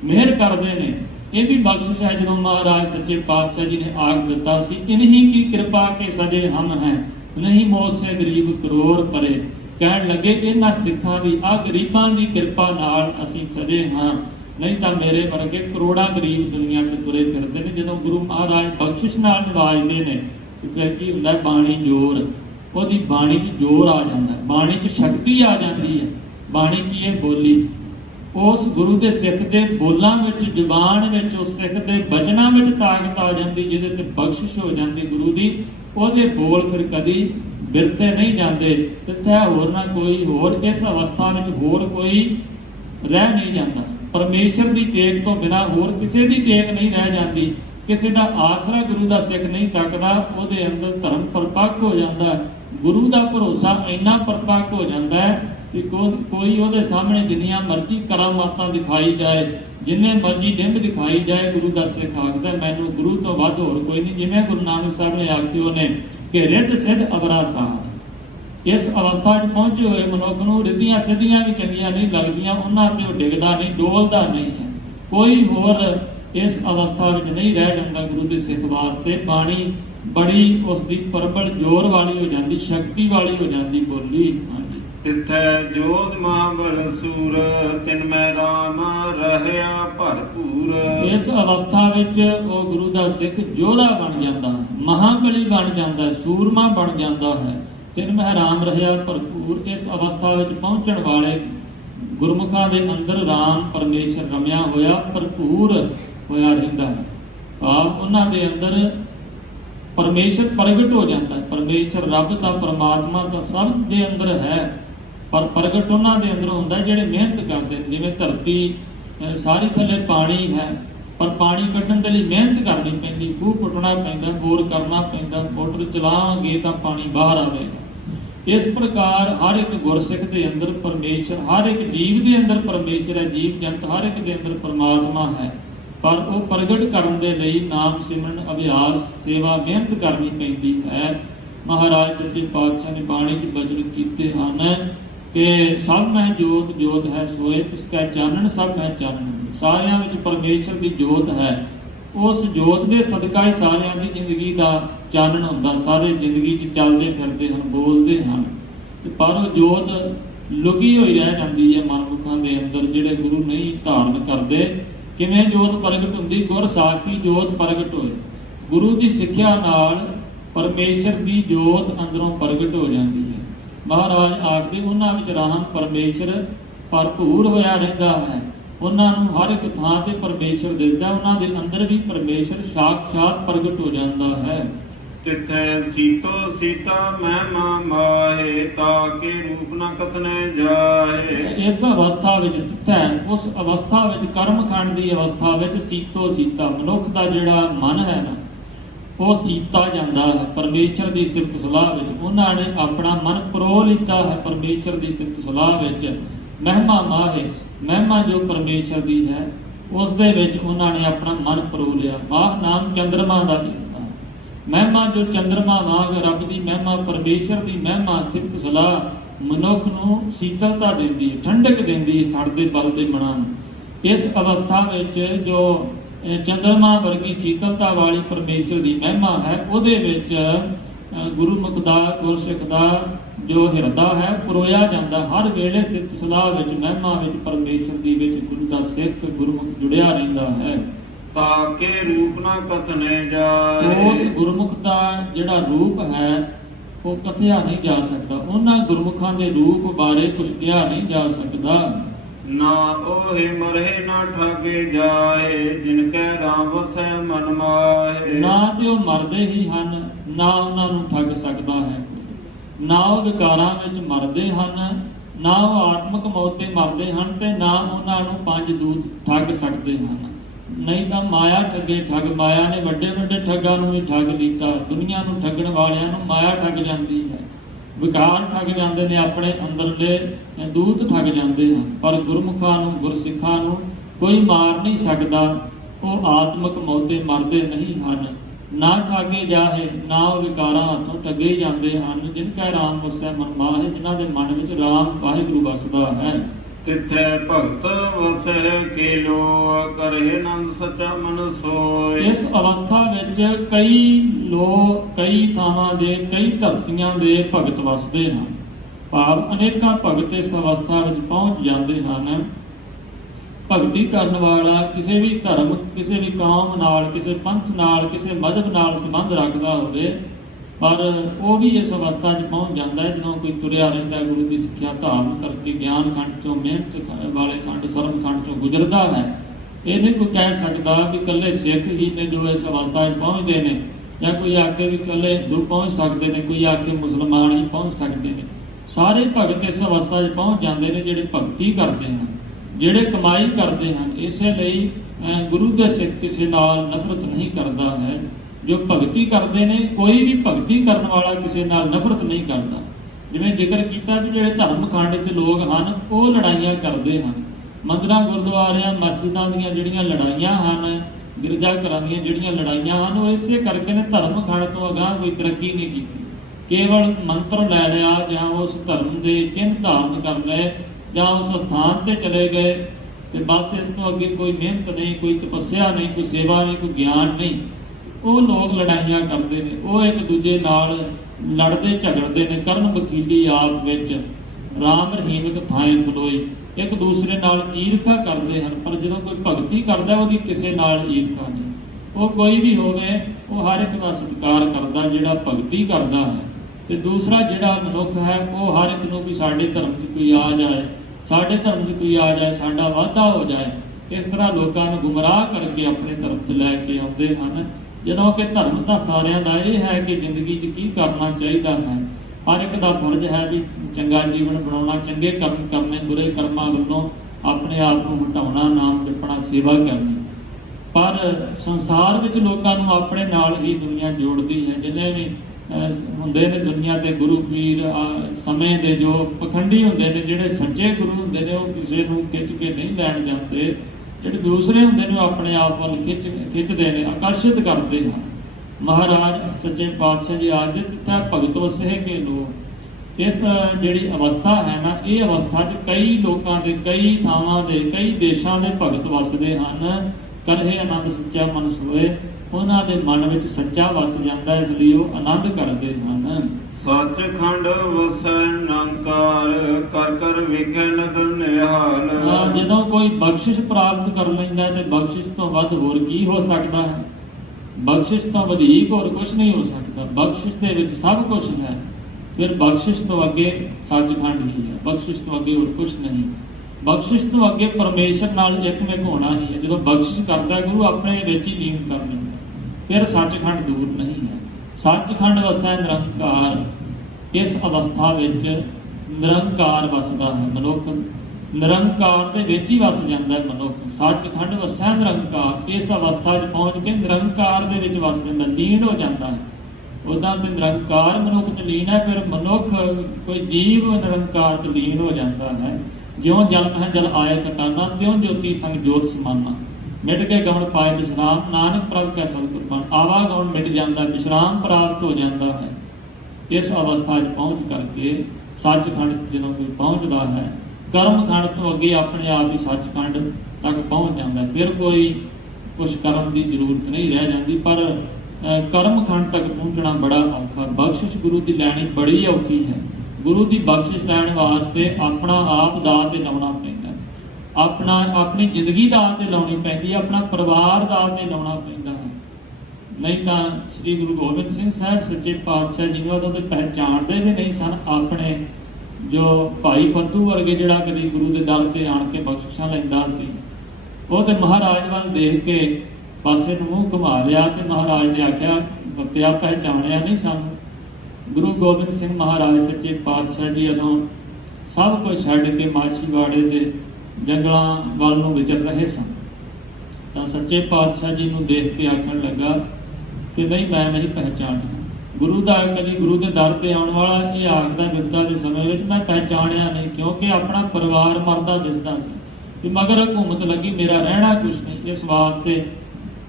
ਮਿਹਰ ਕਰਦੇ ਨੇ, ਇਹ ਵੀ ਬਖਸ਼ਿਸ਼ ਹੈ। ਜਦੋਂ ਮਹਾਰਾਜ ਸੱਚੇ ਪਾਤਸ਼ਾਹ ਜੀ ਨੇ ਆਖ ਦਿੱਤਾ ਸੀ, ਇਨਹੀ ਕੀ ਕਿਰਪਾ ਕੇ ਸਜੇ ਹਮ ਹੈ, ਨਹੀਂ ਮੋਸੇ ਗਰੀਬ ਕਰੋੜ ਪਰੇ। ਕਹਿਣ ਲੱਗੇ ਇਹਨਾਂ ਸਿੱਖਾਂ ਦੀ ਆ ਗਰੀਬਾਂ ਦੀ ਕਿਰਪਾ ਨਾਲ ਅਸੀਂ ਸਜੇ ਹਾਂ, ਨਹੀਂ ਤਾਂ ਮੇਰੇ ਵਰਗੇ ਕਰੋੜਾਂ ਗਰੀਬ ਦੁਨੀਆ 'ਚ ਤੁਰੇ ਫਿਰਦੇ ਨੇ। ਜਦੋਂ ਗੁਰੂ ਮਹਾਰਾਜ ਬਖਸ਼ਿਸ਼ ਨਾਲ ਨਿਵਾਜਦੇ ਨੇ ਕਿ ਕੀ ਹੁੰਦਾ, ਬਾਣੀ ਜ਼ੋਰ, ਉਹਦੀ ਬਾਣੀ 'ਚ ਜ਼ੋਰ ਆ ਜਾਂਦਾ, ਬਾਣੀ 'ਚ ਸ਼ਕਤੀ ਆ ਜਾਂਦੀ ਹੈ। ਬਾਣੀ ਕੀ ਹੈ? ਬੋਲੀ। ਉਸ ਗੁਰੂ ਦੇ ਸਿੱਖ ਦੇ ਬੋਲਾਂ ਵਿੱਚ, ਜ਼ੁਬਾਨ ਵਿੱਚ, ਉਸ ਸਿੱਖ ਦੇ ਬਚਨਾਂ ਵਿੱਚ ਤਾਕਤ ਆ ਜਾਂਦੀ, ਜਿਹਦੇ ਤੇ ਬਖਸ਼ਿਸ਼ ਹੋ ਜਾਂਦੀ ਗੁਰੂ ਦੀ। ਉਹਦੇ ਬੋਲ ਫਿਰ ਕਦੀ ਬਿਰਤੇ ਨਹੀਂ ਜਾਂਦੇ। ਤਿੱਥੇ ਹੋਰ ਨਾ ਕੋਈ ਹੋਰ, ਇਸ ਅਵਸਥਾ ਵਿੱਚ ਹੋਰ ਕੋਈ ਰਹਿ ਨਹੀਂ ਜਾਂਦਾ। ਪਰਮੇਸ਼ਰ ਦੀ ਟੇਕ ਤੋਂ ਬਿਨਾਂ ਹੋਰ ਕਿਸੇ ਦੀ ਟੇਕ ਨਹੀਂ ਰਹਿ ਜਾਂਦੀ। ਕਿਸੇ ਦਾ ਆਸਰਾ ਗੁਰੂ ਦਾ ਸਿੱਖ ਨਹੀਂ ਤੱਕਦਾ, ਉਹਦੇ ਅੰਦਰ ਧਰਮ ਪਰਪੱਕ ਹੋ ਜਾਂਦਾ। ਗੁਰੂ ਦਾ ਭਰੋਸਾ ਇੰਨਾ ਪਰਪੱਕ ਹੋ ਜਾਂਦਾ ਹੈ ਕਿ ਕੋਈ ਉਹਦੇ ਸਾਹਮਣੇ ਜਿੰਨੀਆਂ ਮਰਜ਼ੀ ਕਰਾਮਾਤਾਂ ਦਿਖਾਈ ਜਾਏ, ਜਿੰਨੇ ਮਰਜ਼ੀ ਡਿੰਬ ਦਿਖਾਈ ਜਾਏ, ਗੁਰੂ ਦਾ ਸਿੱਖ ਆਖਦਾ ਮੈਨੂੰ ਗੁਰੂ ਤੋਂ ਵੱਧ ਹੋਰ ਕੋਈ ਨਹੀਂ। ਜਿਵੇਂ ਗੁਰੂ ਨਾਨਕ ਸਾਹਿਬ ਨੇ ਆਖਿਓ ਨੇ ਕਿ ਰਿੱਧ ਸਿੱਧ ਅਵਰਾ ਸਾਧ। ਇਸ ਅਵਸਥਾ 'ਚ ਪਹੁੰਚੇ ਹੋਏ ਮਨੁੱਖ ਨੂੰ ਰਿੱਧੀਆਂ ਸਿੱਧੀਆਂ ਵੀ ਚੰਗੀਆਂ ਨਹੀਂ ਲੱਗਦੀਆਂ, ਉਹਨਾਂ ਤੇ ਉਹ ਡਿੱਗਦਾ ਨਹੀਂ, ਡੋਲਦਾ ਨਹੀਂ ਹੈ। ਕੋਈ ਹੋਰ ਇਸ ਅਵਸਥਾ ਵਿੱਚ ਨਹੀਂ ਰਹਿ ਜਾਂਦਾ। ਗੁਰੂ ਦੇ ਸਿੱਖ ਵਾਸਤੇ ਬਾਣੀ ਬੜੀ ਉਸ ਦੀ ਪ੍ਰਬਲ ਜ਼ੋਰ ਵਾਲੀ ਹੋ ਜਾਂਦੀ, ਸ਼ਕਤੀ ਵਾਲੀ ਹੋ ਜਾਂਦੀ ਬੋਲੀ। ਹਾਂਜੀ। ਤਿਥੈ ਜੋਧ ਮਹਾਬਲ ਸੂਰ, ਤਿਨ ਮੈਂ ਰਾਮ ਰਹਿਆ ਭਰਪੂਰ। ਇਸ ਅਵਸਥਾ ਵਿੱਚ ਉਹ ਗੁਰੂ ਦਾ ਸਿੱਖ ਯੋਧਾ ਬਣ ਜਾਂਦਾ, ਮਹਾਬਲੀ ਬਣ ਜਾਂਦਾ, ਸੂਰਮਾ ਬਣ ਜਾਂਦਾ ਹੈ। ਤਿਨ ਮੈਂ ਰਾਮ ਰਹਿਆ ਭਰਪੂਰ। ਇਸ ਅਵਸਥਾ ਵਿੱਚ ਪਹੁੰਚਣ ਵਾਲੇ ਗੁਰਮੁਖਾਂ ਦੇ ਅੰਦਰ ਰਾਮ ਪਰਮੇਸ਼ਰ ਰਮਿਆ ਹੋਇਆ, ਭਰਪੂਰ ਹੋਇਆ ਰਹਿੰਦਾ ਹੈ। ਆਪ ਉਹਨਾਂ ਦੇ ਅੰਦਰ ਪਰਮੇਸ਼ਰ ਪ੍ਰਗਟ ਹੋ ਜਾਂਦਾ ਹੈ। ਪਰਮੇਸ਼ਰ ਰੱਬ ਦਾ, ਪਰਮਾਤਮਾ ਦਾ ਸਭ ਦੇ ਅੰਦਰ ਹੈ, ਪਰ ਪ੍ਰਗਟ ਉਹਨਾਂ ਦੇ ਅੰਦਰ ਹੁੰਦਾ ਜਿਹੜੇ ਮਿਹਨਤ ਕਰਦੇ ਨੇ। ਜਿਵੇਂ ਧਰਤੀ ਸਾਰੀ ਥੱਲੇ ਪਾਣੀ ਹੈ, ਪਰ ਪਾਣੀ ਕੱਢਣ ਦੇ ਲਈ ਮਿਹਨਤ ਕਰਨੀ ਪੈਂਦੀ, ਖੂਹ ਪੁੱਟਣਾ ਪੈਂਦਾ, ਬੋਰ ਕਰਨਾ ਪੈਂਦਾ, ਮੋਟਰ ਚਲਾਵਾਂਗੇ ਤਾਂ ਪਾਣੀ ਬਾਹਰ ਆਵੇਗਾ। ਇਸ ਪ੍ਰਕਾਰ ਹਰ ਇੱਕ ਗੁਰਸਿੱਖ ਦੇ ਅੰਦਰ ਪਰਮੇਸ਼ਰ, ਹਰ ਇੱਕ ਜੀਵ ਦੇ ਅੰਦਰ ਪਰਮੇਸ਼ਰ ਹੈ, ਜੀਵ ਜੰਤ ਹਰ ਇੱਕ ਦੇ ਅੰਦਰ ਪਰਮਾਤਮਾ ਹੈ। ਪਰ ਉਹ ਪ੍ਰਗਟ ਕਰਨ ਦੇ ਲਈ ਨਾਮ ਸਿਮਰਨ, ਅਭਿਆਸ, ਸੇਵਾ, ਮਿਹਨਤ ਕਰਨੀ ਪੈਂਦੀ ਹੈ। ਮਹਾਰਾਜ ਸੱਚੇ ਪਾਤਸ਼ਾਹ ਨੇ ਬਾਣੀ 'ਚ ਬਚਨ ਕੀਤੇ ਹਨ ਕਿ ਸਭ ਮਹਿ ਜੋਤ ਜੋਤ ਹੈ ਸੋਏ, ਤਿਸ ਕੈ ਚਾਨਣ ਸਭ ਮਹਿ ਚਾਨਣ। ਸਾਰਿਆਂ ਵਿੱਚ ਪਰਮੇਸ਼ਰ ਦੀ ਜੋਤ ਹੈ। ਉਸ ਜੋਤ ਦੇ ਸਦਕਾ ਹੀ ਸਾਰਿਆਂ ਦੀ ਜ਼ਿੰਦਗੀ ਦਾ ਚਾਨਣ ਹੁੰਦਾ। ਸਾਰੇ ਜ਼ਿੰਦਗੀ 'ਚ ਚੱਲਦੇ ਫਿਰਦੇ ਹਨ, ਬੋਲਦੇ ਹਨ, ਤੇ ਪਰ ਉਹ ਜੋਤ ਲੁਕੀ ਹੋਈ ਰਹਿ ਜਾਂਦੀ ਹੈ ਮਨਮੁਖਾਂ ਦੇ ਅੰਦਰ, ਜਿਹੜੇ ਗੁਰੂ ਨਹੀਂ ਧਾਰਨ ਕਰਦੇ। ਕਿਵੇਂ ਜੋਤ ਪ੍ਰਗਟ ਹੁੰਦੀ? ਗੁਰ ਸਾਖੀ ਜੋਤ ਪ੍ਰਗਟ ਹੋਏ। ਗੁਰੂ ਦੀ ਸਿੱਖਿਆ ਨਾਲ ਪਰਮੇਸ਼ਰ ਦੀ ਜੋਤ ਅੰਦਰੋਂ ਪ੍ਰਗਟ ਹੋ ਜਾਂਦੀ ਹੈ। ਮਹਾਰਾਜ ਆਖਦੇ ਉਹਨਾਂ ਵਿੱਚ ਰਾਮ ਪਰਮੇਸ਼ਰ ਭਰਪੂਰ ਹੋਇਆ ਰਹਿੰਦਾ ਹੈ। ਉਹਨਾਂ ਨੂੰ ਹਰ ਇੱਕ ਥਾਂ ਤੇ ਪਰਮੇਸ਼ਰ ਦਿਸਦਾ, ਉਹਨਾਂ ਦੇ ਅੰਦਰ ਵੀ ਪਰਮੇਸ਼ਰ ਸਾਖਸ਼ਾਤ ਪ੍ਰਗਟ ਹੋ ਜਾਂਦਾ ਹੈ। ਤਿਥੈ ਸੀਤੋ ਸੀਤਾ ਮਹਿਮਾ ਮਾਹੇ, ਤਾਕੇ ਰੂਪ ਨ ਕਥਨੇ ਜਾਹੇ। ਇਸ ਅਵਸਥਾ ਵਿੱਚ ਤਿਥੈ, ਉਸ ਅਵਸਥਾ ਵਿੱਚ ਕਰਮਖੰਡ ਦੀ ਅਵਸਥਾ ਵਿੱਚ ਸੀਤੋ ਸੀਤਾ, ਮਨੁੱਖ ਦਾ ਜਿਹੜਾ ਮਨ ਹੈ ਨਾ ਉਹ ਸੀਤਾ ਜਾਂਦਾ ਹੈ ਪਰਮੇਸ਼ਰ ਦੀ ਸਿਫਤ ਸਲਾਹ ਵਿੱਚ। ਉਹਨਾਂ ਨੇ ਆਪਣਾ ਮਨ ਪਰੋ ਲਿੱਤਾ ਹੈ ਪਰਮੇਸ਼ਰ ਦੀ ਸਿਫਤ ਸਲਾਹ ਵਿੱਚ। ਮਹਿਮਾ ਮਾਹੇ, ਮਹਿਮਾ ਜੋ ਪਰਮੇਸ਼ਰ ਦੀ ਹੈ ਉਸ ਦੇ ਵਿੱਚ ਉਹਨਾਂ ਨੇ ਆਪਣਾ ਮਨ ਪਰੋ ਲਿਆ। ਮਾਹ ਨਾਮ ਚੰਦਰਮਾ ਦਾ ਹੁੰਦਾ, ਮਹਿਮਾ ਜੋ ਚੰਦਰਮਾ ਵਾਂਗ ਰੱਬ ਦੀ ਮਹਿਮਾ, ਪਰਮੇਸ਼ਰ ਦੀ ਮਹਿਮਾ, ਸਿਫਤ ਸਲਾਹ ਮਨੁੱਖ ਨੂੰ ਸੀਤਲਤਾ ਦਿੰਦੀ ਹੈ, ਠੰਡਕ ਦਿੰਦੀ ਹੈ ਸੜਦੇ ਬਲਦੇ ਮਨਾਂ ਨੂੰ। ਇਸ ਅਵਸਥਾ ਵਿੱਚ ਜੋ ਚੰਦਰਮਾ ਵਰਗੀ ਸੀਤਲਤਾ ਵਾਲੀ ਪਰਮੇਸ਼ਰ ਦੀ ਮਹਿਮਾ ਹੈ, ਉਹਦੇ ਵਿੱਚ ਗੁਰਮੁਖ ਦਾ, ਗੁਰਸਿੱਖ ਦਾ ਜੋ ਹਿਰਦਾ ਹੈ ਪਰੋਇਆ ਜਾਂਦਾ। ਹਰ ਵੇਲੇ ਸਿਫਤ ਸਲਾਹ ਵਿੱਚ, ਮਹਿਮਾ ਵਿੱਚ, ਪਰਮੇਸ਼ਰ ਦੀ ਵਿੱਚ ਗੁਰੂ ਦਾ ਸਿੱਖ ਗੁਰਮੁਖ ਜੁੜਿਆ ਰਹਿੰਦਾ ਹੈ। ਤਾਕੇ ਰੂਪ ਨ ਕਥਨੇ ਜਾਹੇ। ਉਸ ਗੁਰਮੁਖ ਦਾ ਜਿਹੜਾ ਰੂਪ ਹੈ ਉਹ ਕਥਿਆ ਨਹੀਂ ਜਾ ਸਕਦਾ। ਉਹਨਾਂ ਗੁਰਮੁਖਾਂ ਦੇ ਰੂਪ ਬਾਰੇ ਕੁਝ ਕਿਹਾ ਨਹੀਂ ਜਾ ਸਕਦਾ। ਨਾ ਉਹੇ ਮਰਹਿ ਨਾ ਠਾਗੇ ਜਾਹੇ, ਜਿਨ ਕੈ ਰਾਮ ਵਸੈ ਮਨ ਮਾਹੇ। ਨਾ ਤੇ ਉਹ ਮਰਦੇ ਹੀ ਹਨ, ਨਾ ਉਹਨਾਂ ਨੂੰ ਠੱਗ ਸਕਦਾ ਹੈ। ਨਾ ਉਹ ਵਿਕਾਰਾਂ ਵਿੱਚ ਮਰਦੇ ਹਨ, ਨਾ ਉਹ ਆਤਮਿਕ ਮੌਤ ਤੇ ਮਰਦੇ ਹਨ, ਤੇ ਨਾ ਉਹਨਾਂ ਨੂੰ ਪੰਜ ਦੂਤ ਠੱਗ ਸਕਦੇ ਹਨ। ਨਹੀਂ ਤਾਂ ਮਾਇਆ ਠੱਗੇ ਠੱਗ। ਮਾਇਆ ਨੇ ਵੱਡੇ ਵੱਡੇ ਠੱਗਾਂ ਨੂੰ ਵੀ ਠੱਗ ਲਿੱਤਾ। ਦੁਨੀਆ ਨੂੰ ਠੱਗਣ ਵਾਲਿਆਂ ਨੂੰ ਮਾਇਆ ਠੱਗ ਜਾਂਦੀ ਹੈ, ਵਿਕਾਰ ਠੱਗ ਜਾਂਦੇ ਨੇ, ਆਪਣੇ ਅੰਦਰਲੇ ਦੂਤ ਠੱਗ ਜਾਂਦੇ ਹਨ। ਪਰ ਗੁਰਮੁਖਾਂ ਨੂੰ, ਗੁਰਸਿੱਖਾਂ ਨੂੰ ਕੋਈ ਮਾਰ ਨਹੀਂ ਸਕਦਾ। ਉਹ ਆਤਮਿਕ ਮੌਤੇ ਮਰਦੇ ਨਹੀਂ ਹਨ। ਨਾ ਠਾਗੇ ਜਾਹੇ, ਨਾ ਉਹ ਵਿਕਾਰਾਂ ਹੱਥੋਂ ਠੱਗੇ ਜਾਂਦੇ ਹਨ। ਜਿਨ ਕੈ ਰਾਮ ਵਸੈ ਮਨ ਮਾਹੇ, ਜਿਨ੍ਹਾਂ ਦੇ ਮਨ ਵਿੱਚ ਰਾਮ ਵਾਹਿਗੁਰੂ ਵਸਦਾ ਹੈ। ਤਿਥੈ ਭਗਤ ਵਸੈ ਕੇਲੋ, ਕਰਹਿ ਨੰਦ ਸਚਾ ਮਨ ਸੋਇ। ਇਸ ਅਵਸਥਾ ਵਿੱਚ ਕਈ ਥਾਵਾਂ ਦੇ, ਕਈ ਧਰਤੀਆਂ ਦੇ ਭਗਤ ਵਸਦੇ ਹਨ। ਭਾਵ ਅਨੇਕਾਂ ਭਗਤ ਇਸ ਅਵਸਥਾ ਵਿੱਚ ਪਹੁੰਚ ਜਾਂਦੇ ਹਨ। ਭਗਤੀ ਕਰਨ ਵਾਲਾ ਕਿਸੇ ਵੀ ਧਰਮ, ਕਿਸੇ ਵੀ ਕੌਮ ਨਾਲ, ਕਿਸੇ ਪੰਥ ਨਾਲ, ਕਿਸੇ ਮਜ਼ਹਬ ਨਾਲ ਸੰਬੰਧ ਰੱਖਦਾ ਹੋਵੇ, ਪਰ ਉਹ ਵੀ ਇਸ ਅਵਸਥਾ 'ਚ ਪਹੁੰਚ ਜਾਂਦਾ ਹੈ ਜਦੋਂ ਕੋਈ ਤੁਰਿਆ ਰਹਿੰਦਾ ਗੁਰੂ ਦੀ ਸਿੱਖਿਆ ਧਾਰਨ ਕਰਕੇ, ਗਿਆਨ ਖੰਡ ਚੋਂ, ਮਿਹਨਤ ਵਾਲੇ ਖੰਡ, ਸਰਮ ਖੰਡ ਚੋਂ ਗੁਜ਼ਰਦਾ ਹੈ। ਇਹ ਨਹੀਂ ਕੋਈ ਕਹਿ ਸਕਦਾ ਵੀ ਇਕੱਲੇ ਸਿੱਖ ਹੀ ਨੇ ਜੋ ਇਸ ਅਵਸਥਾ 'ਚ ਪਹੁੰਚਦੇ ਨੇ, ਜਾਂ ਕੋਈ ਆਕੇ ਵੀ ਇਕੱਲੇ ਹਿੰਦੂ ਪਹੁੰਚ ਸਕਦੇ ਨੇ, ਕੋਈ ਆਕੇ ਮੁਸਲਮਾਨ ਹੀ ਪਹੁੰਚ ਸਕਦੇ ਨੇ। ਸਾਰੇ ਭਗਤ ਇਸ ਅਵਸਥਾ 'ਚ ਪਹੁੰਚ ਜਾਂਦੇ ਨੇ ਜਿਹੜੇ ਭਗਤੀ ਕਰਦੇ ਹਨ, ਜਿਹੜੇ ਕਮਾਈ ਕਰਦੇ ਹਨ। ਇਸੇ ਲਈ ਗੁਰੂ ਦੇ ਸਿੱਖ ਕਿਸੇ ਨਾਲ ਨਫ਼ਰਤ ਨਹੀਂ ਕਰਦਾ ਹੈ। ਜੋ ਭਗਤੀ ਕਰਦੇ ਨੇ, ਕੋਈ ਵੀ ਭਗਤੀ ਕਰਨ ਵਾਲਾ ਕਿਸੇ ਨਾਲ ਨਫ਼ਰਤ ਨਹੀਂ ਕਰਦਾ। ਜਿਵੇਂ ਜ਼ਿਕਰ ਕੀਤਾ ਵੀ ਜਿਹੜੇ ਧਰਮ ਖੰਡ 'ਚ ਲੋਕ ਹਨ ਉਹ ਲੜਾਈਆਂ ਕਰਦੇ ਹਨ। ਮੰਦਿਰਾਂ, ਗੁਰਦੁਆਰਿਆਂ, ਮਸਜਿਦਾਂ ਦੀਆਂ ਜਿਹੜੀਆਂ ਲੜਾਈਆਂ ਹਨ, ਗਿਰਜਾ ਘਰਾਂ ਦੀਆਂ ਜਿਹੜੀਆਂ ਲੜਾਈਆਂ ਹਨ, ਉਹ ਇਸੇ ਕਰਕੇ ਨੇ ਧਰਮ ਖੰਡ ਤੋਂ ਅਗਾਂਹ ਕੋਈ ਤਰੱਕੀ ਨਹੀਂ ਕੀਤੀ। ਕੇਵਲ ਮੰਤਰ ਲੈ ਲਿਆ, ਜਾਂ ਉਸ ਧਰਮ ਦੇ ਚਿੰਨ੍ਹ ਧਾਰਨ ਕਰ ਲਏ, ਜਾਂ ਉਸ ਸਥਾਨ ਤੇ ਚਲੇ ਗਏ, ਤੇ ਬਸ ਇਸ ਤੋਂ ਅੱਗੇ ਕੋਈ ਮਿਹਨਤ ਨਹੀਂ, ਕੋਈ ਤਪੱਸਿਆ ਨਹੀਂ, ਕੋਈ ਸੇਵਾ ਨਹੀਂ, ਕੋਈ ਗਿਆਨ ਨਹੀਂ। ਉਹ ਲੋਕ ਲੜਾਈਆਂ ਕਰਦੇ ਨੇ, ਉਹ ਇੱਕ ਦੂਜੇ ਨਾਲ ਲੜਦੇ ਝਗੜਦੇ ਨੇ। ਕਰਨ ਵਕੀਲੀ ਆਪ ਵਿੱਚ ਰਾਮ ਰਹੀਮ ਥਾਏ ਖਲੋਈ, ਇੱਕ ਦੂਸਰੇ ਨਾਲ ਈਰਖਾ ਕਰਦੇ ਹਨ। ਪਰ ਜਦੋਂ ਕੋਈ ਭਗਤੀ ਕਰਦਾ ਉਹਦੀ ਕਿਸੇ ਨਾਲ ਈਰਖਾ ਨਹੀਂ। ਉਹ ਕੋਈ ਵੀ ਹੋਵੇ, ਉਹ ਹਰ ਇੱਕ ਦਾ ਸਤਿਕਾਰ ਕਰਦਾ ਜਿਹੜਾ ਭਗਤੀ ਕਰਦਾ ਹੈ। ਤੇ ਦੂਸਰਾ ਜਿਹੜਾ ਮਨੁੱਖ ਹੈ ਉਹ ਹਰ ਇੱਕ ਨੂੰ ਵੀ ਸਾਡੇ ਧਰਮ 'ਚ ਕੋਈ ਆ ਜਾਏ, ਸਾਡੇ ਧਰਮ 'ਚ ਕੋਈ ਆ ਜਾਏ, ਸਾਡਾ ਵਾਧਾ ਹੋ ਜਾਏ, ਇਸ ਤਰ੍ਹਾਂ ਲੋਕਾਂ ਨੂੰ ਗੁੰਮਰਾਹ ਕਰਕੇ ਆਪਣੇ ਧਰਮ 'ਚ ਲੈ ਕੇ ਆਉਂਦੇ ਹਨ। ਜਦੋਂ ਕਿ ਧਰਮ ਤਾਂ ਸਾਰਿਆਂ ਦਾ ਇਹ ਹੈ ਕਿ ਜ਼ਿੰਦਗੀ 'ਚ ਕੀ ਕਰਨਾ ਚਾਹੀਦਾ ਹੈ। ਹਰ ਇੱਕ ਦਾ ਫਰਜ਼ ਹੈ ਵੀ ਚੰਗਾ ਜੀਵਨ ਬਣਾਉਣਾ, ਚੰਗੇ ਕਰਮ ਕਰਨੇ, ਬੁਰੇ ਕਰਮਾਂ ਵੱਲੋਂ ਆਪਣੇ ਆਪ ਨੂੰ ਹਟਾਉਣਾ, ਨਾਮ ਜਪਣਾ, ਸੇਵਾ ਕਰਨੀ। ਪਰ ਸੰਸਾਰ ਵਿੱਚ ਲੋਕਾਂ ਨੂੰ ਆਪਣੇ ਨਾਲ ਹੀ ਦੁਨੀਆ ਜੋੜਦੀ ਹੈ। ਜਿੰਨੇ ਵੀ ਹੁੰਦੇ ਨੇ ਦੁਨੀਆ ਤੇ ਗੁਰੂ ਪੀਰ ਸਮੇਂ ਦੇ ਜੋ ਪਖੰਡੀ ਹੁੰਦੇ ਨੇ, ਜਿਹੜੇ ਸੱਚੇ ਗੁਰੂ ਹੁੰਦੇ ਨੇ ਉਹ ਕਿਸੇ ਨੂੰ ਖਿੱਚ ਕੇ ਨਹੀਂ ਲੈਣ ਜਾਂਦੇ, ਜਿਹੜੇ ਦੂਸਰੇ ਹੁੰਦੇ ਨੇ ਉਹ ਆਪਣੇ ਆਪ ਵੱਲ ਖਿੱਚਦੇ ਨੇ, ਆਕਰਸ਼ਿਤ ਕਰਦੇ ਹਨ। ਮਹਾਰਾਜ ਸੱਚੇ ਪਾਤਸ਼ਾਹ ਜੀ ਆਖਦੇ ਤਿੱਥੈ ਭਗਤ ਵਸਹਿ ਕੇ ਲੋ। ਇਸ ਜਿਹੜੀ ਅਵਸਥਾ ਹੈ ਨਾ, ਇਹ ਅਵਸਥਾ 'ਚ ਕਈ ਲੋਕਾਂ ਦੇ, ਕਈ ਥਾਵਾਂ ਦੇ, ਕਈ ਦੇਸ਼ਾਂ ਦੇ ਭਗਤ ਵਸਦੇ ਹਨ। ਕਰਹਿ ਆਨੰਦ ਸੱਚਾ ਮਨ ਸੋਏ, ਉਹਨਾਂ ਦੇ ਮਨ ਵਿੱਚ ਸੱਚਾ ਵਸ ਜਾਂਦਾ, ਇਸ ਲਈ ਉਹ ਆਨੰਦ ਕਰਦੇ ਹਨ। ਸੱਚਖੰਡ ਵਸੈ ਨਿਰੰਕਾਰ, ਕਰ ਕਰ ਵੇਖੈ ਨਦਰ ਨਿਹਾਲ। ਜਦੋਂ ਕੋਈ ਬਖਸ਼ਿਸ਼ ਪ੍ਰਾਪਤ ਕਰ ਲੈਂਦਾ ਹੈ ਤੇ ਬਖਸ਼ਿਸ਼ ਤੋਂ ਵੱਧ ਹੋਰ ਕੀ ਹੋ ਸਕਦਾ ਹੈ? ਬਖਸ਼ਿਸ਼ ਤੋਂ ਵਧੇਕ ਹੋਰ ਕੁਝ ਨਹੀਂ ਹੋ ਸਕਦਾ। ਬਖਸ਼ਿਸ਼ ਦੇ ਵਿੱਚ ਸਭ ਕੁਝ ਹੈ। ਫਿਰ ਬਖਸ਼ਿਸ਼ ਤੋਂ ਅੱਗੇ ਸੱਚਖੰਡ ਹੀ ਹੈ, ਬਖਸ਼ਿਸ਼ ਤੋਂ ਅੱਗੇ ਹੋਰ ਕੁਝ ਨਹੀਂ। ਬਖਸ਼ਿਸ਼ ਤੋਂ ਅੱਗੇ ਪਰਮੇਸ਼ਰ ਨਾਲ ਇੱਕਮਿਕ ਹੋਣਾ ਹੀ ਹੈ। ਜਦੋਂ ਬਖਸ਼ਿਸ਼ ਕਰਦਾ ਗੁਰੂ ਆਪਣੇ ਵਿੱਚ ਹੀ ਲੀਨ ਕਰ ਲੈਂਦਾ, ਫਿਰ ਸੱਚਖੰਡ ਦੂਰ ਨਹੀਂ ਹੈ। ਸੱਚਖੰਡ ਵਸੈ ਨਿਰੰਕਾਰ, ਇਸ ਅਵਸਥਾ ਵਿੱਚ ਨਿਰੰਕਾਰ ਵਸਦਾ ਹੈ ਮਨੁੱਖ, ਨਿਰੰਕਾਰ ਦੇ ਵਿੱਚ ਹੀ ਵਸ ਜਾਂਦਾ ਹੈ ਮਨੁੱਖ। ਸੱਚਖੰਡ ਵਸੈ ਨਿਰੰਕਾਰ, ਇਸ ਅਵਸਥਾ 'ਚ ਪਹੁੰਚ ਕੇ ਨਿਰੰਕਾਰ ਦੇ ਵਿੱਚ ਵਸ ਜਾਂਦਾ, ਲੀਨ ਹੋ ਜਾਂਦਾ ਹੈ। ਉੱਦਾਂ ਤੇ ਨਿਰੰਕਾਰ ਮਨੁੱਖ 'ਚ ਲੀਨ ਹੈ, ਫਿਰ ਮਨੁੱਖ ਕੋਈ ਜੀਵ ਨਿਰੰਕਾਰ 'ਚ ਲੀਨ ਹੋ ਜਾਂਦਾ ਹੈ। ਜਿਉਂ ਜਲ ਹੈ ਜਲ ਆਏ ਕਟਾਨਾ, ਤਿਉਂ ਜੋਤੀ ਸੰਗ ਜੋਤ ਸਮਾਨਾ। ਮਿਟ ਕੇ ਗਉਣ ਪਾਏ ਵਿਸ਼ਰਾਮ, ਨਾਨਕ ਪ੍ਰਭ ਕੈ ਸਤਿਗੁਰ ਬਣ। ਆਵਾਗਉਣ ਮਿਟ ਜਾਂਦਾ, ਵਿਸ਼ਰਾਮ ਪ੍ਰਾਪਤ ਹੋ ਜਾਂਦਾ ਹੈ। ਇਸ ਅਵਸਥਾ 'ਚ ਪਹੁੰਚ ਕਰਕੇ ਸੱਚਖੰਡ ਜਦੋਂ ਕੋਈ ਪਹੁੰਚਦਾ ਹੈ, ਕਰਮਖੰਡ ਤੋਂ ਅੱਗੇ ਆਪਣੇ ਆਪ ਹੀ ਸੱਚਖੰਡ ਤੱਕ ਪਹੁੰਚ ਜਾਂਦਾ। ਫਿਰ ਕੋਈ ਕੁਛ ਕਰਨ ਦੀ ਜ਼ਰੂਰਤ ਨਹੀਂ ਰਹਿ ਜਾਂਦੀ। ਪਰ ਕਰਮਖੰਡ ਤੱਕ ਪਹੁੰਚਣਾ ਬੜਾ ਔਖਾ। ਬਖਸ਼ਿਸ਼ ਗੁਰੂ ਦੀ ਲੈਣੀ ਬੜੀ ਔਖੀ ਹੈ। ਗੁਰੂ ਦੀ ਬਖਸ਼ਿਸ਼ ਲੈਣ ਵਾਸਤੇ ਆਪਣਾ ਆਪ ਦਾਅ ਤੇ ਲਾਉਣਾ ਪੈਂਦਾ, ਆਪਣੀ ਜ਼ਿੰਦਗੀ ਦਾਅ ਤੇ ਲਾਉਣੀ ਪੈਂਦੀ ਹੈ, ਆਪਣਾ ਪਰਿਵਾਰ ਦਾਅ ਤੇ ਲਾਉਣਾ ਪੈਂਦਾ ਹੈ। ਨਹੀਂ ਤਾਂ ਸ੍ਰੀ ਗੁਰੂ ਗੋਬਿੰਦ ਸਿੰਘ ਸਾਹਿਬ ਸੱਚੇ ਪਾਤਸ਼ਾਹ ਜੀ ਨੂੰ ਉਦੋਂ ਤੇ ਪਹਿਚਾਣਦੇ ਵੀ ਨਹੀਂ ਸਨ। ਆਪਣੇ ਜੋ ਭਾਈ ਫੱਤੂ ਵਰਗੇ, ਜਿਹੜਾ ਕਦੀ ਗੁਰੂ ਦੇ ਦਰ ਤੇ ਆਣ ਕੇ ਬਖਸ਼ਿਸ਼ਾਂ ਲੈਂਦਾ ਸੀ, ਉਹ ਤੇ ਮਹਾਰਾਜ ਵੱਲ ਦੇਖ ਕੇ ਪਾਸੇ ਨੂੰ ਮੂੰਹ ਘੁਮਾ ਲਿਆ ਤੇ ਮਹਾਰਾਜ ਨੇ ਆਖਿਆ ਫੱਤਿਆ ਪਹਿਚਾਣਿਆ ਨਹੀਂ ਸਾਨੂੰ। ਗੁਰੂ ਗੋਬਿੰਦ ਸਿੰਘ ਮਹਾਰਾਜ ਸੱਚੇ ਪਾਤਸ਼ਾਹ ਜੀ ਉਦੋਂ ਸਭ ਕੁਝ ਛੱਡ ਕੇ ਮਾਛੀਵਾੜੇ ਦੇ ਜੰਗਲਾਂ ਵੱਲ ਨੂੰ ਵਿਚਰ ਰਹੇ ਸਨ। ਤਾਂ ਸੱਚੇ ਪਾਤਸ਼ਾਹ ਜੀ ਨੂੰ ਦੇਖ ਕੇ ਆਖਣ ਲੱਗਾ ਕਿ ਨਹੀਂ, ਮੈਂ ਨਹੀਂ ਪਹਿਚਾਣਿਆ। ਗੁਰੂ ਦਾ ਕਦੀ ਗੁਰੂ ਦੇ ਦਰ ਤੇ ਆਉਣ ਵਾਲਾ ਇਹ ਆਖਦਾ ਵਿਪਤਾ ਦੇ ਸਮੇਂ ਵਿੱਚ ਮੈਂ ਪਹਿਚਾਣਿਆ ਨਹੀਂ, ਕਿਉਂਕਿ ਆਪਣਾ ਪਰਿਵਾਰ ਮਰਦਾ ਦਿਸਦਾ ਸੀ ਕਿ ਮਗਰ ਹਕੂਮਤ ਲੱਗੀ, ਮੇਰਾ ਰਹਿਣਾ ਕੁਛ ਨਹੀਂ। ਇਸ ਵਾਸਤੇ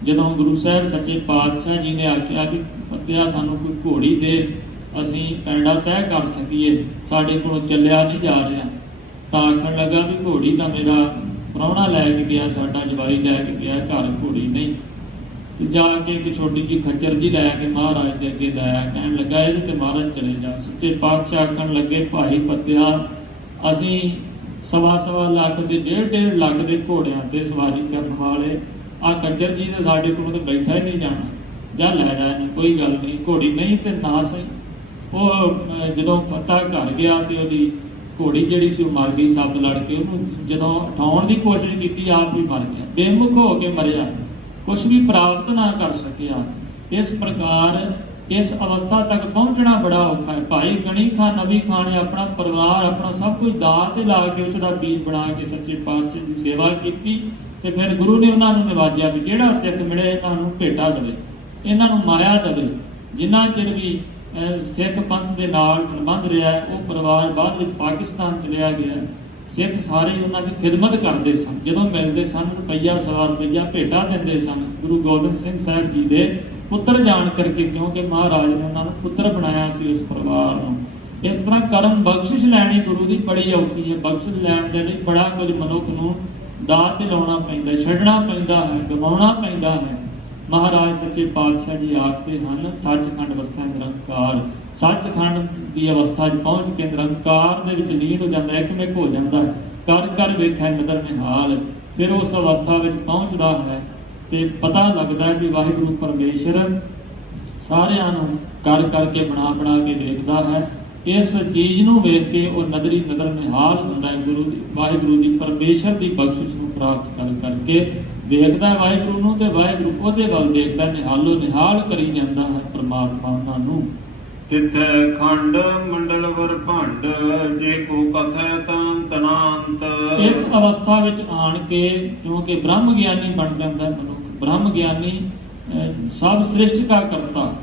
ਜਦੋਂ ਗੁਰੂ ਸਾਹਿਬ ਸੱਚੇ ਪਾਤਸ਼ਾਹ ਜੀ ਨੇ ਆਖਿਆ ਵੀ ਫਤਿਆ ਸਾਨੂੰ ਕੋਈ ਘੋੜੀ ਦੇ, ਅਸੀਂ ਪੈਂਡਾ ਤੈਅ ਕਰ ਸਕੀਏ, ਸਾਡੇ ਕੋਲੋਂ ਚੱਲਿਆ ਨਹੀਂ ਜਾ ਰਿਹਾ, ਤਾਂ ਆਖਣ ਲੱਗਾ ਵੀ ਘੋੜੀ ਤਾਂ ਮੇਰਾ ਪ੍ਰਾਹੁਣਾ ਲੈ ਕੇ ਗਿਆ, ਸਾਡਾ ਜਵਾਈ ਲੈ ਕੇ ਗਿਆ, ਘਰ ਘੋੜੀ ਨਹੀਂ। ਤੇ ਜਾ ਕੇ ਇੱਕ ਛੋਟੀ ਜਿਹੀ ਖੱਚਰ ਜੀ ਲੈ ਕੇ ਮਹਾਰਾਜ ਦੇ ਅੱਗੇ ਲਾਇਆ, ਕਹਿਣ ਲੱਗਾ ਇਹਦੇ ਤੇ ਮਹਾਰਾਜ ਚਲੇ ਜਾ। ਸੱਚੇ ਪਾਤਸ਼ਾਹ ਆਖਣ ਲੱਗੇ ਭਾਈ ਫਤਿਆ, ਅਸੀਂ 1.25 ਲੱਖ ਦੇ 1.5 ਲੱਖ ਦੇ ਘੋੜਿਆਂ ਤੇ ਸਵਾਰੀ ਕਰਨ ਵਾਲੇ, ਆ ਖੱਚਰ ਜੀ ਤੇ ਸਾਡੇ ਕੋਲੋਂ ਤਾਂ ਬੈਠਾ ਹੀ ਨਹੀਂ ਜਾਣਾ, ਜਾ ਲੈ ਜਾ, ਨਹੀਂ ਕੋਈ ਗੱਲ ਨਹੀਂ, ਘੋੜੀ ਨਹੀਂ ਤੇ ਨਾ ਸਹੀ। ਉਹ ਜਦੋਂ ਪਤਾ ਘਰ ਗਿਆ ਤੇ ਉਹਦੀ ਘੋੜੀ ਜਿਹੜੀ ਸੀ ਉਹ ਮਰ ਗਈ, ਸੱਪ ਲੜ ਕੇ। ਉਹਨੂੰ ਜਦੋਂ ਉਠਾਉਣ ਦੀ ਕੋਸ਼ਿਸ਼ ਕੀਤੀ, ਆਪ ਵੀ ਮਰ ਗਿਆ, ਬੇਮੁਖ ਹੋ ਕੇ ਮਰਿਆ, ਕੁਛ ਵੀ ਪ੍ਰਾਪਤ ਨਾ ਕਰ ਸਕਿਆ। ਇਸ ਪ੍ਰਕਾਰ ਇਸ ਅਵਸਥਾ ਤੱਕ ਪਹੁੰਚਣਾ ਬੜਾ ਔਖਾ ਹੈ। ਭਾਈ ਗਣੀ ਖਾਨ ਨਬੀ ਖਾਨ ਨੇ ਆਪਣਾ ਪਰਿਵਾਰ, ਆਪਣਾ ਸਭ ਕੁਝ ਦਾਅ ਤੇ ਲਾ ਕੇ ਉਸ ਦਾ ਬੀਜ ਬਣਾ ਕੇ ਸੱਚੇ ਪਾਤਸ਼ਾਹ ਦੀ ਸੇਵਾ ਕੀਤੀ। ਤੇ ਫਿਰ ਗੁਰੂ ਨੇ ਉਹਨਾਂ ਨੂੰ ਨਿਵਾਜਿਆ ਵੀ ਜਿਹੜਾ ਸਿੱਖ ਮਿਲੇ ਇਹਨਾਂ ਨੂੰ ਭੇਟਾ ਦੇਵੇ, ਇਹਨਾਂ ਨੂੰ ਮਾਇਆ ਦੇਵੇ। ਜਿੰਨਾ ਚਿਰ ਵੀ ਸਿੱਖ ਪੰਥ ਦੇ ਨਾਲ ਸੰਬੰਧ ਰਿਹਾ, ਉਹ ਪਰਿਵਾਰ ਬਾਅਦ ਵਿੱਚ ਪਾਕਿਸਤਾਨ ਚਲਿਆ ਗਿਆ। ਸਿੱਖ ਸਾਰੇ ਉਹਨਾਂ ਦੀ ਖਿਦਮਤ ਕਰਦੇ ਸਨ, ਜਦੋਂ ਮਿਲਦੇ ਸਨ ਰੁਪਈਆ 100 ਰੁਪਈਆ ਭੇਟਾ ਦਿੰਦੇ ਸਨ। ਗੁਰੂ ਗੋਬਿੰਦ ਸਿੰਘ ਸਾਹਿਬ ਜੀ ਦੇ ਪੁੱਤਰ ਜਾਣ ਕਰਕੇ, ਕਿਉਂਕਿ ਮਹਾਰਾਜ ਨੇ ਉਹਨਾਂ ਨੂੰ ਪੁੱਤਰ ਬਣਾਇਆ ਸੀ ਉਸ ਪਰਿਵਾਰ ਨੂੰ। ਇਸ ਤਰ੍ਹਾਂ ਕਰਮ ਬਖਸ਼ਿਸ਼ ਲੈਣੀ ਗੁਰੂ ਦੀ ਬੜੀ ਔਖੀ ਹੈ। ਬਖਸ਼ਿਸ਼ ਲੈਣ ਦੇ ਲਈ ਬੜਾ ਕੁਝ ਮਨੁੱਖ ਨੂੰ ਦਾਅ ਤੇ ਲਾਉਣਾ ਪੈਂਦਾ, ਛੱਡਣਾ ਪੈਂਦਾ ਹੈ, ਗਵਾਉਣਾ ਪੈਂਦਾ ਹੈ। ਮਹਾਰਾਜ ਸੱਚੇ ਪਾਤਸ਼ਾਹ ਜੀ ਆਖਦੇ ਹਨ ਸੱਚਖੰਡ ਵਸੈ ਨਿਰੰਕਾਰ। ਸੱਚਖੰਡ ਦੀ ਅਵਸਥਾ 'ਚ ਪਹੁੰਚ ਕੇ ਨਿਰੰਕਾਰ ਦੇ ਵਿੱਚ ਲੀਨ ਹੋ ਜਾਂਦਾ, ਇੱਕਮਿਕ ਹੋ ਜਾਂਦਾ, ਕਰ ਕਰ ਵੇਖੈ ਨਦਰ ਨਿਹਾਲ। ਫਿਰ ਉਸ ਅਵਸਥਾ ਵਿੱਚ ਪਹੁੰਚਦਾ ਹੈ ਤੇ ਪਤਾ ਲੱਗਦਾ ਹੈ ਕਿ ਵਾਹਿਗੁਰੂ ਪਰਮੇਸ਼ਰ ਸਾਰਿਆਂ ਨੂੰ ਕਰ ਕਰਕੇ ਬਣਾ ਕੇ ਦੇਖਦਾ ਹੈ। ਇਸ ਚੀਜ਼ ਨੂੰ ਵੇਖ ਕੇ ਉਹ ਨਦਰ ਨਿਹਾਲ ਹੁੰਦਾ ਹੈ। ਵਾਹਿਗੁਰੂ ਦੀ ਪਰਮੇਸ਼ਰ ਦੀ ਬਖਸ਼ਿਸ਼ ਨੂੰ ਪ੍ਰਾਪਤ ਕਰਕੇ ਵੇਖਦਾ ਵਾਹਿਗੁਰੂ ਨੂੰ, ਤੇ ਵਾਹਿਗੁਰੂ ਉਹਦੇ ਵੱਲ ਦੇਖਦਾ, ਨਿਹਾਲੋ ਨਿਹਾਲ ਕਰੀ ਜਾਂਦਾ ਹੈ ਪ੍ਰਮਾਤਮਾ ਉਹਨਾਂ ਨੂੰ। ਤਿਥੈ ਖੰਡ ਮੰਡਲ ਵਰ ਭੰਡ, ਜੇ ਕੋ ਕਥੈ ਤਾਂ ਤਨਾੰਤ। ਇਸ ਅਵਸਥਾ ਵਿੱਚ ਆਣ ਕੇ ਕਿਉਂਕਿ ਬ੍ਰਹਮ ਗਿਆਨੀ ਬਣ ਜਾਂਦਾ ਮਨੁੱਖ। ਬ੍ਰਹਮ ਗਿਆਨੀ ਸਭ ਸ੍ਰਿਸ਼ਟ ਦਾ ਕਰਤਾ,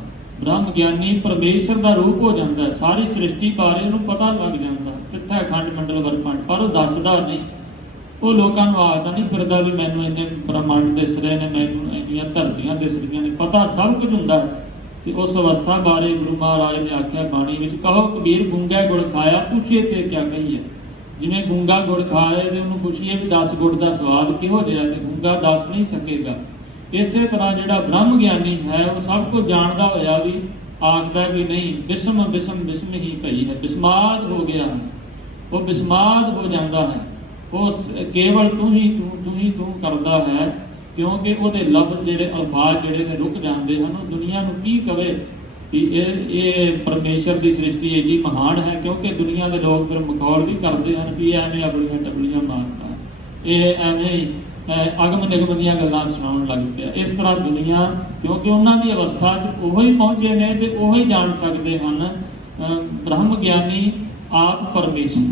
ਬ੍ਰਹਮ ਗਿਆਨੀ ਪਰਮੇਸ਼ਰ ਦਾ ਰੂਪ ਹੋ ਜਾਂਦਾ ਹੈ। ਸਾਰੀ ਸ੍ਰਿਸ਼ਟੀ ਬਾਰੇ ਉਹਨੂੰ ਪਤਾ ਲੱਗ ਜਾਂਦਾ, ਤਿੱਥਾ ਖੰਡ ਮੰਡਲ ਵਰਪੰਡ, ਪਰ ਉਹ ਦੱਸਦਾ ਨਹੀਂ। ਉਹ ਲੋਕਾਂ ਨੂੰ ਆਖਦਾ ਨਹੀਂ ਫਿਰਦਾ ਵੀ ਮੈਨੂੰ ਇੰਨੇ ਬ੍ਰਹਮੰਡ ਦਿਸ ਰਹੇ ਨੇ, ਮੈਨੂੰ ਇੰਨੀਆਂ ਧਰਤੀਆਂ ਦਿਸ ਰਹੀਆਂ ਨੇ, ਪਤਾ ਸਭ ਕੁਝ ਹੁੰਦਾ ਹੈ। ਤੇ ਉਸ ਅਵਸਥਾ ਬਾਰੇ ਗੁਰੂ ਮਹਾਰਾਜ ਨੇ ਆਖਿਆ ਬਾਣੀ ਵਿੱਚ, ਕਹੋ ਕਬੀਰ ਗੂੰਗਾ ਗੁੜ ਖਾਇਆ, ਪੁੱਛੀਏ ਤੇ ਕਿਆ ਕਹੀਏ। ਜਿਵੇਂ ਗੂੰਗਾ ਗੁੜ ਖਾਏ ਤੇ ਉਹਨੂੰ ਪੁੱਛੀਏ ਵੀ 10 ਗੁੜ ਦਾ ਸਵਾਦ ਕਿਹੋ ਜਿਹਾ, ਤੇ ਗੂੰਗਾ ਦੱਸ ਨਹੀਂ ਸਕੇਗਾ। ਇਸੇ ਤਰ੍ਹਾਂ ਜਿਹੜਾ ਬ੍ਰਹਮ ਗਿਆਨੀ ਹੈ ਉਹ ਸਭ ਕੁਝ ਜਾਣਦਾ ਹੋਇਆ ਵੀ ਆਖਦਾ ਵੀ ਨਹੀਂ, ਬਿਸਮ ਬਿਸਮ ਬਿਸਮ ਹੀ ਪਈ ਹੈ, ਬਿਸਮਾਦ ਹੋ ਗਿਆ ਹੈ, ਉਹ ਬਿਸਮਾਦ ਹੋ ਜਾਂਦਾ ਹੈ। ਉਹ ਕੇਵਲ ਤੂੰ ਹੀ ਤੂੰ ਕਰਦਾ ਹੈ, ਕਿਉਂਕਿ ਉਹਦੇ ਲਫ਼ਜ਼ ਜਿਹੜੇ ਅਲਫਾਜ਼ ਜਿਹੜੇ ਨੇ ਰੁਕ ਜਾਂਦੇ ਹਨ। ਉਹ ਦੁਨੀਆ ਨੂੰ ਕੀ ਕਵੇ ਵੀ ਇਹ ਪਰਮੇਸ਼ਰ ਦੀ ਸ੍ਰਿਸ਼ਟੀ ਏਡੀ ਮਹਾਨ ਹੈ, ਕਿਉਂਕਿ ਦੁਨੀਆ ਦੇ ਲੋਕ ਫਿਰ ਮਖੌਲ ਵੀ ਕਰਦੇ ਹਨ ਵੀ ਐਵੇਂ ਅਗਲੀਆਂ ਟਪਲੀਆਂ ਮਾਰਦਾ, ਇਹ ਐਵੇਂ ਹੀ ਅਗਮ ਨਿਗਮ ਦੀਆਂ ਗੱਲਾਂ ਸੁਣਾਉਣ ਲੱਗ ਪਿਆ। ਇਸ ਤਰ੍ਹਾਂ ਦੁਨੀਆ, ਕਿਉਂਕਿ ਉਹਨਾਂ ਦੀ ਅਵਸਥਾ 'ਚ ਉਹੋ ਹੀ ਪਹੁੰਚੇ ਨੇ ਤੇ ਉਹੋ ਹੀ ਜਾਣ ਸਕਦੇ ਹਨ। ਬ੍ਰਹਮ ਗਿਆਨੀ ਆਪ ਪਰਮੇਸ਼ਰ,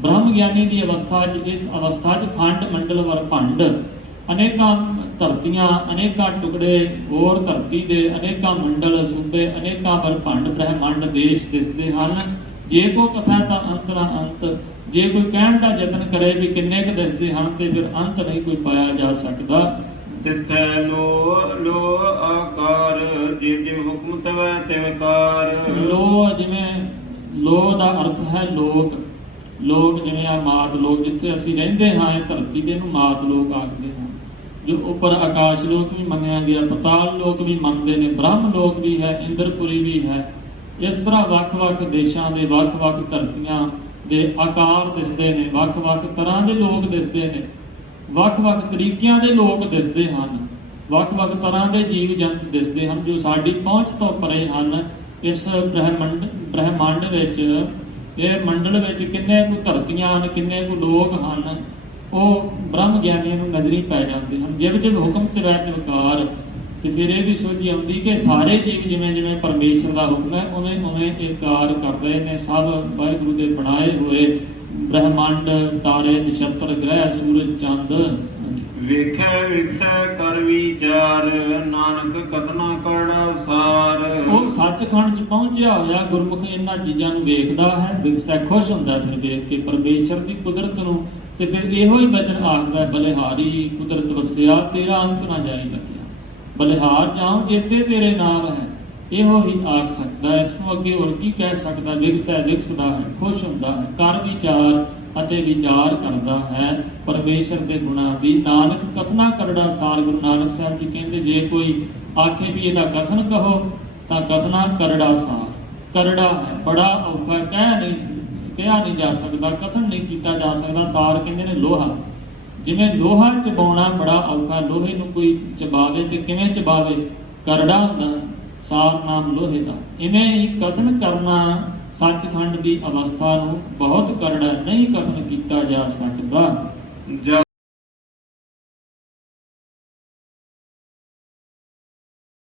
ਬ੍ਰਹਮ ਗਿਆਨੀ ਦੀ ਅਵਸਥਾ 'ਚ, ਇਸ ਅਵਸਥਾ 'ਚ ਖੰਡ ਮੰਡਲ ਵਰਪੰਡ, ਅਨੇਕਾਂ ਧਰਤੀਆਂ, ਅਨੇਕਾਂ ਟੁਕੜੇ ਹੋਰ ਧਰਤੀ ਦੇ, ਅਨੇਕਾਂ ਮੰਡਲ ਸੂਬੇ, ਅਨੇਕਾਂ ਵਰਪੰਡ ਬ੍ਰਹਿਮੰਡ ਦੇਸ਼ ਦਿਸਦੇ ਹਨ। ਜੇ ਕੋ ਕਥਾ ਤਾਂ ਅੰਤ ਨਾ ਅੰਤ, ਜੇ ਕੋਈ ਕਹਿਣ ਦਾ ਯਤਨ ਕਰੇ ਵੀ ਕਿੰਨੇ ਕੁ ਦਿਸਦੇ ਹਨ ਤੇ ਫਿਰ ਅੰਤ ਨਹੀਂ ਕੋਈ ਪਾਇਆ ਜਾ ਸਕਦਾ। ਤਿਥੈ ਲੋ ਲੋ ਆਕਾਰ, ਜੇ ਜੇ ਹੁਕਮ ਤਵੈ ਤਿਵਕਾਰ। ਲੋ, ਜਿਵੇਂ ਲੋ ਦਾ ਅਰਥ ਹੈ ਲੋਕ, ਲੋਕ ਜਿਵੇਂ ਆ ਮਾਤ ਲੋਕ, ਜਿੱਥੇ ਅਸੀਂ ਰਹਿੰਦੇ ਹਾਂ ਇਹ ਧਰਤੀ ਦੇ ਨੂੰ ਮਾਤ ਲੋਕ ਆਖਦੇ ਹਨ। ਜੋ ਉੱਪਰ ਆਕਾਸ਼ ਲੋਕ ਵੀ ਮੰਨਿਆ ਗਿਆ, ਪਤਾਲ ਲੋਕ ਵੀ ਮੰਨਦੇ ਨੇ, ਬ੍ਰਹਮ ਲੋਕ ਵੀ ਹੈ, ਇੰਦਰਪੁਰੀ ਵੀ ਹੈ। ਇਸ ਤਰ੍ਹਾਂ ਵੱਖ-ਵੱਖ ਦੇਸ਼ਾਂ ਦੇ ਵੱਖ-ਵੱਖ ਧਰਤੀਆਂ ਦੇ ਆਕਾਰ ਦਿਸਦੇ ਨੇ, ਵੱਖ-ਵੱਖ ਤਰ੍ਹਾਂ ਦੇ ਲੋਕ ਦਿਸਦੇ ਨੇ, ਵੱਖ-ਵੱਖ ਤਰੀਕਿਆਂ ਦੇ ਲੋਕ ਦਿਸਦੇ ਹਨ, ਵੱਖ-ਵੱਖ ਤਰ੍ਹਾਂ ਦੇ ਜੀਵ ਜੰਤ ਦਿਸਦੇ ਹਨ ਜੋ ਸਾਡੀ ਪਹੁੰਚ ਤੋਂ ਪਰੇ ਹਨ। ਇਸ ਬ੍ਰਹਿਮੰਡ ਵਿੱਚ, ਇਹ ਮੰਡਲ ਵਿੱਚ ਕਿੰਨੇ ਕੁ ਧਰਤੀਆਂ ਹਨ, ਕਿੰਨੇ ਕੁ ਲੋਕ ਹਨ, ਉਹ ਬ੍ਰਹਮ ਗਿਆਨੀਆਂ ਨੂੰ ਨਜ਼ਰੀ ਪੈ ਜਾਂਦੇ ਹਨ। ਜਿਵ ਹੁਕਮ ਤੇ ਵੈ ਤਿਵਕਾਰ। ਤੇ ਫਿਰ ਇਹ ਵੀ ਸੋਝੀ ਆਉਂਦੀ ਕਿ ਸਾਰੇ ਜੀਵ ਜਿਵੇਂ ਜਿਵੇਂ ਪਰਮੇਸ਼ਰ ਦਾ ਹੁਕਮ ਹੈ ਉਵੇਂ ਉਵੇਂ ਇਹ ਕਾਰ ਕਰ ਰਹੇ ਨੇ। ਸਭ ਵਾਹਿਗੁਰੂ ਦੇ ਬਣਾਏ ਹੋਏ ਬ੍ਰਹਿਮੰਡ, ਤਾਰੇ, ਨਛੱਤਰ, ਗ੍ਰਹਿ, ਸੂਰਜ, ਚੰਦ। ਵੇਖੈ ਵਿਖਸੈ ਕਰ ਵਿਚਾਰ, ਨਾਨਕ ਕਥਨਾ ਕਰੜਾ ਸਾਰ। ਉਹ ਸੱਚਖੰਡ 'ਚ ਪਹੁੰਚਿਆ ਹੋਇਆ ਗੁਰਮੁਖ ਇਹਨਾਂ ਚੀਜ਼ਾਂ ਨੂੰ ਵੇਖਦਾ ਹੈ, ਵਿਖਸੈ ਖੁਸ਼ ਹੁੰਦਾ ਫਿਰ ਵੇਖ ਕੇ ਪਰਮੇਸ਼ਰ ਦੀ ਕੁਦਰਤ ਨੂੰ। ਤੇ ਫਿਰ ਇਹੋ ਹੀ ਬਚਨ ਆਖਦਾ, ਬਲਿਹਾਰੀ ਕੁਦਰਤ ਵਸਿਆ, ਤੇਰਾ ਅੰਤ ਨਾ ਜਾਈ ਲੱਗਿਆ। ਬਲਿਹਾਰ ਜਾਉ ਜੇਤੇ ਤੇਰੇ ਨਾਮ ਹੈ, ਇਹੋ ਹੀ ਆਖ ਸਕਦਾ। ਇਸ ਤੋਂ ਅੱਗੇ ਹੋਰ ਕੀ ਕਹਿ ਸਕਦਾ। ਵਿਗਸੈ ਵਿਗਸਦਾ ਹੈ, ਖੁਸ਼ ਹੁੰਦਾ ਹੈ, ਕਰ ਵਿਚਾਰ ਅਤੇ ਵਿਚਾਰ ਕਰਦਾ ਹੈ ਪਰਮੇਸ਼ਰ ਦੇ ਗੁਣਾਂ ਦੀ। ਨਾਨਕ ਕਥਨਾ ਕਰੜਾ ਸਾਰ। ਗੁਰੂ ਨਾਨਕ ਸਾਹਿਬ ਜੀ ਕਹਿੰਦੇ ਜੇ ਕੋਈ ਆਖੇ ਵੀ ਇਹਦਾ ਕਥਨ ਕਹੋ ਤਾਂ ਕਥਨਾ ਕਰੜਾ ਸਾਰ। ਕਰੜਾ ਹੈ, ਬੜਾ ਔਖਾ, ਕਿਹਾ ਨਹੀਂ ਜਾ ਸਕਦਾ, ਕਥਨ ਨਹੀਂ ਕੀਤਾ ਜਾ ਸਕਦਾ। ਸਾਰ ਕਹਿੰਦੇ ਨੇ ਲੋਹਾ। ਜਿਵੇਂ ਲੋਹਾ ਚਬਾਉਣਾ ਬੜਾ ਔਖਾ, ਲੋਹੇ ਨੂੰ ਕੋਈ ਚਬਾਵੇ ਤੇ ਕਿਵੇਂ ਚਬਾਵੇ, ਕਰੜਾ ਹੁੰਦਾ ਸਾਰ ਨਾਮ ਲੋਹੇ ਦਾ। ਇਵੇਂ ਹੀ ਕਥਨ ਕਰਨਾ ਸੱਚਖੰਡ ਦੀ ਅਵਸਥਾ ਨੂੰ ਬਹੁਤ ਕਰੜਾ, ਨਹੀਂ ਕਥਨ ਕੀਤਾ ਜਾ ਸਕਦਾ।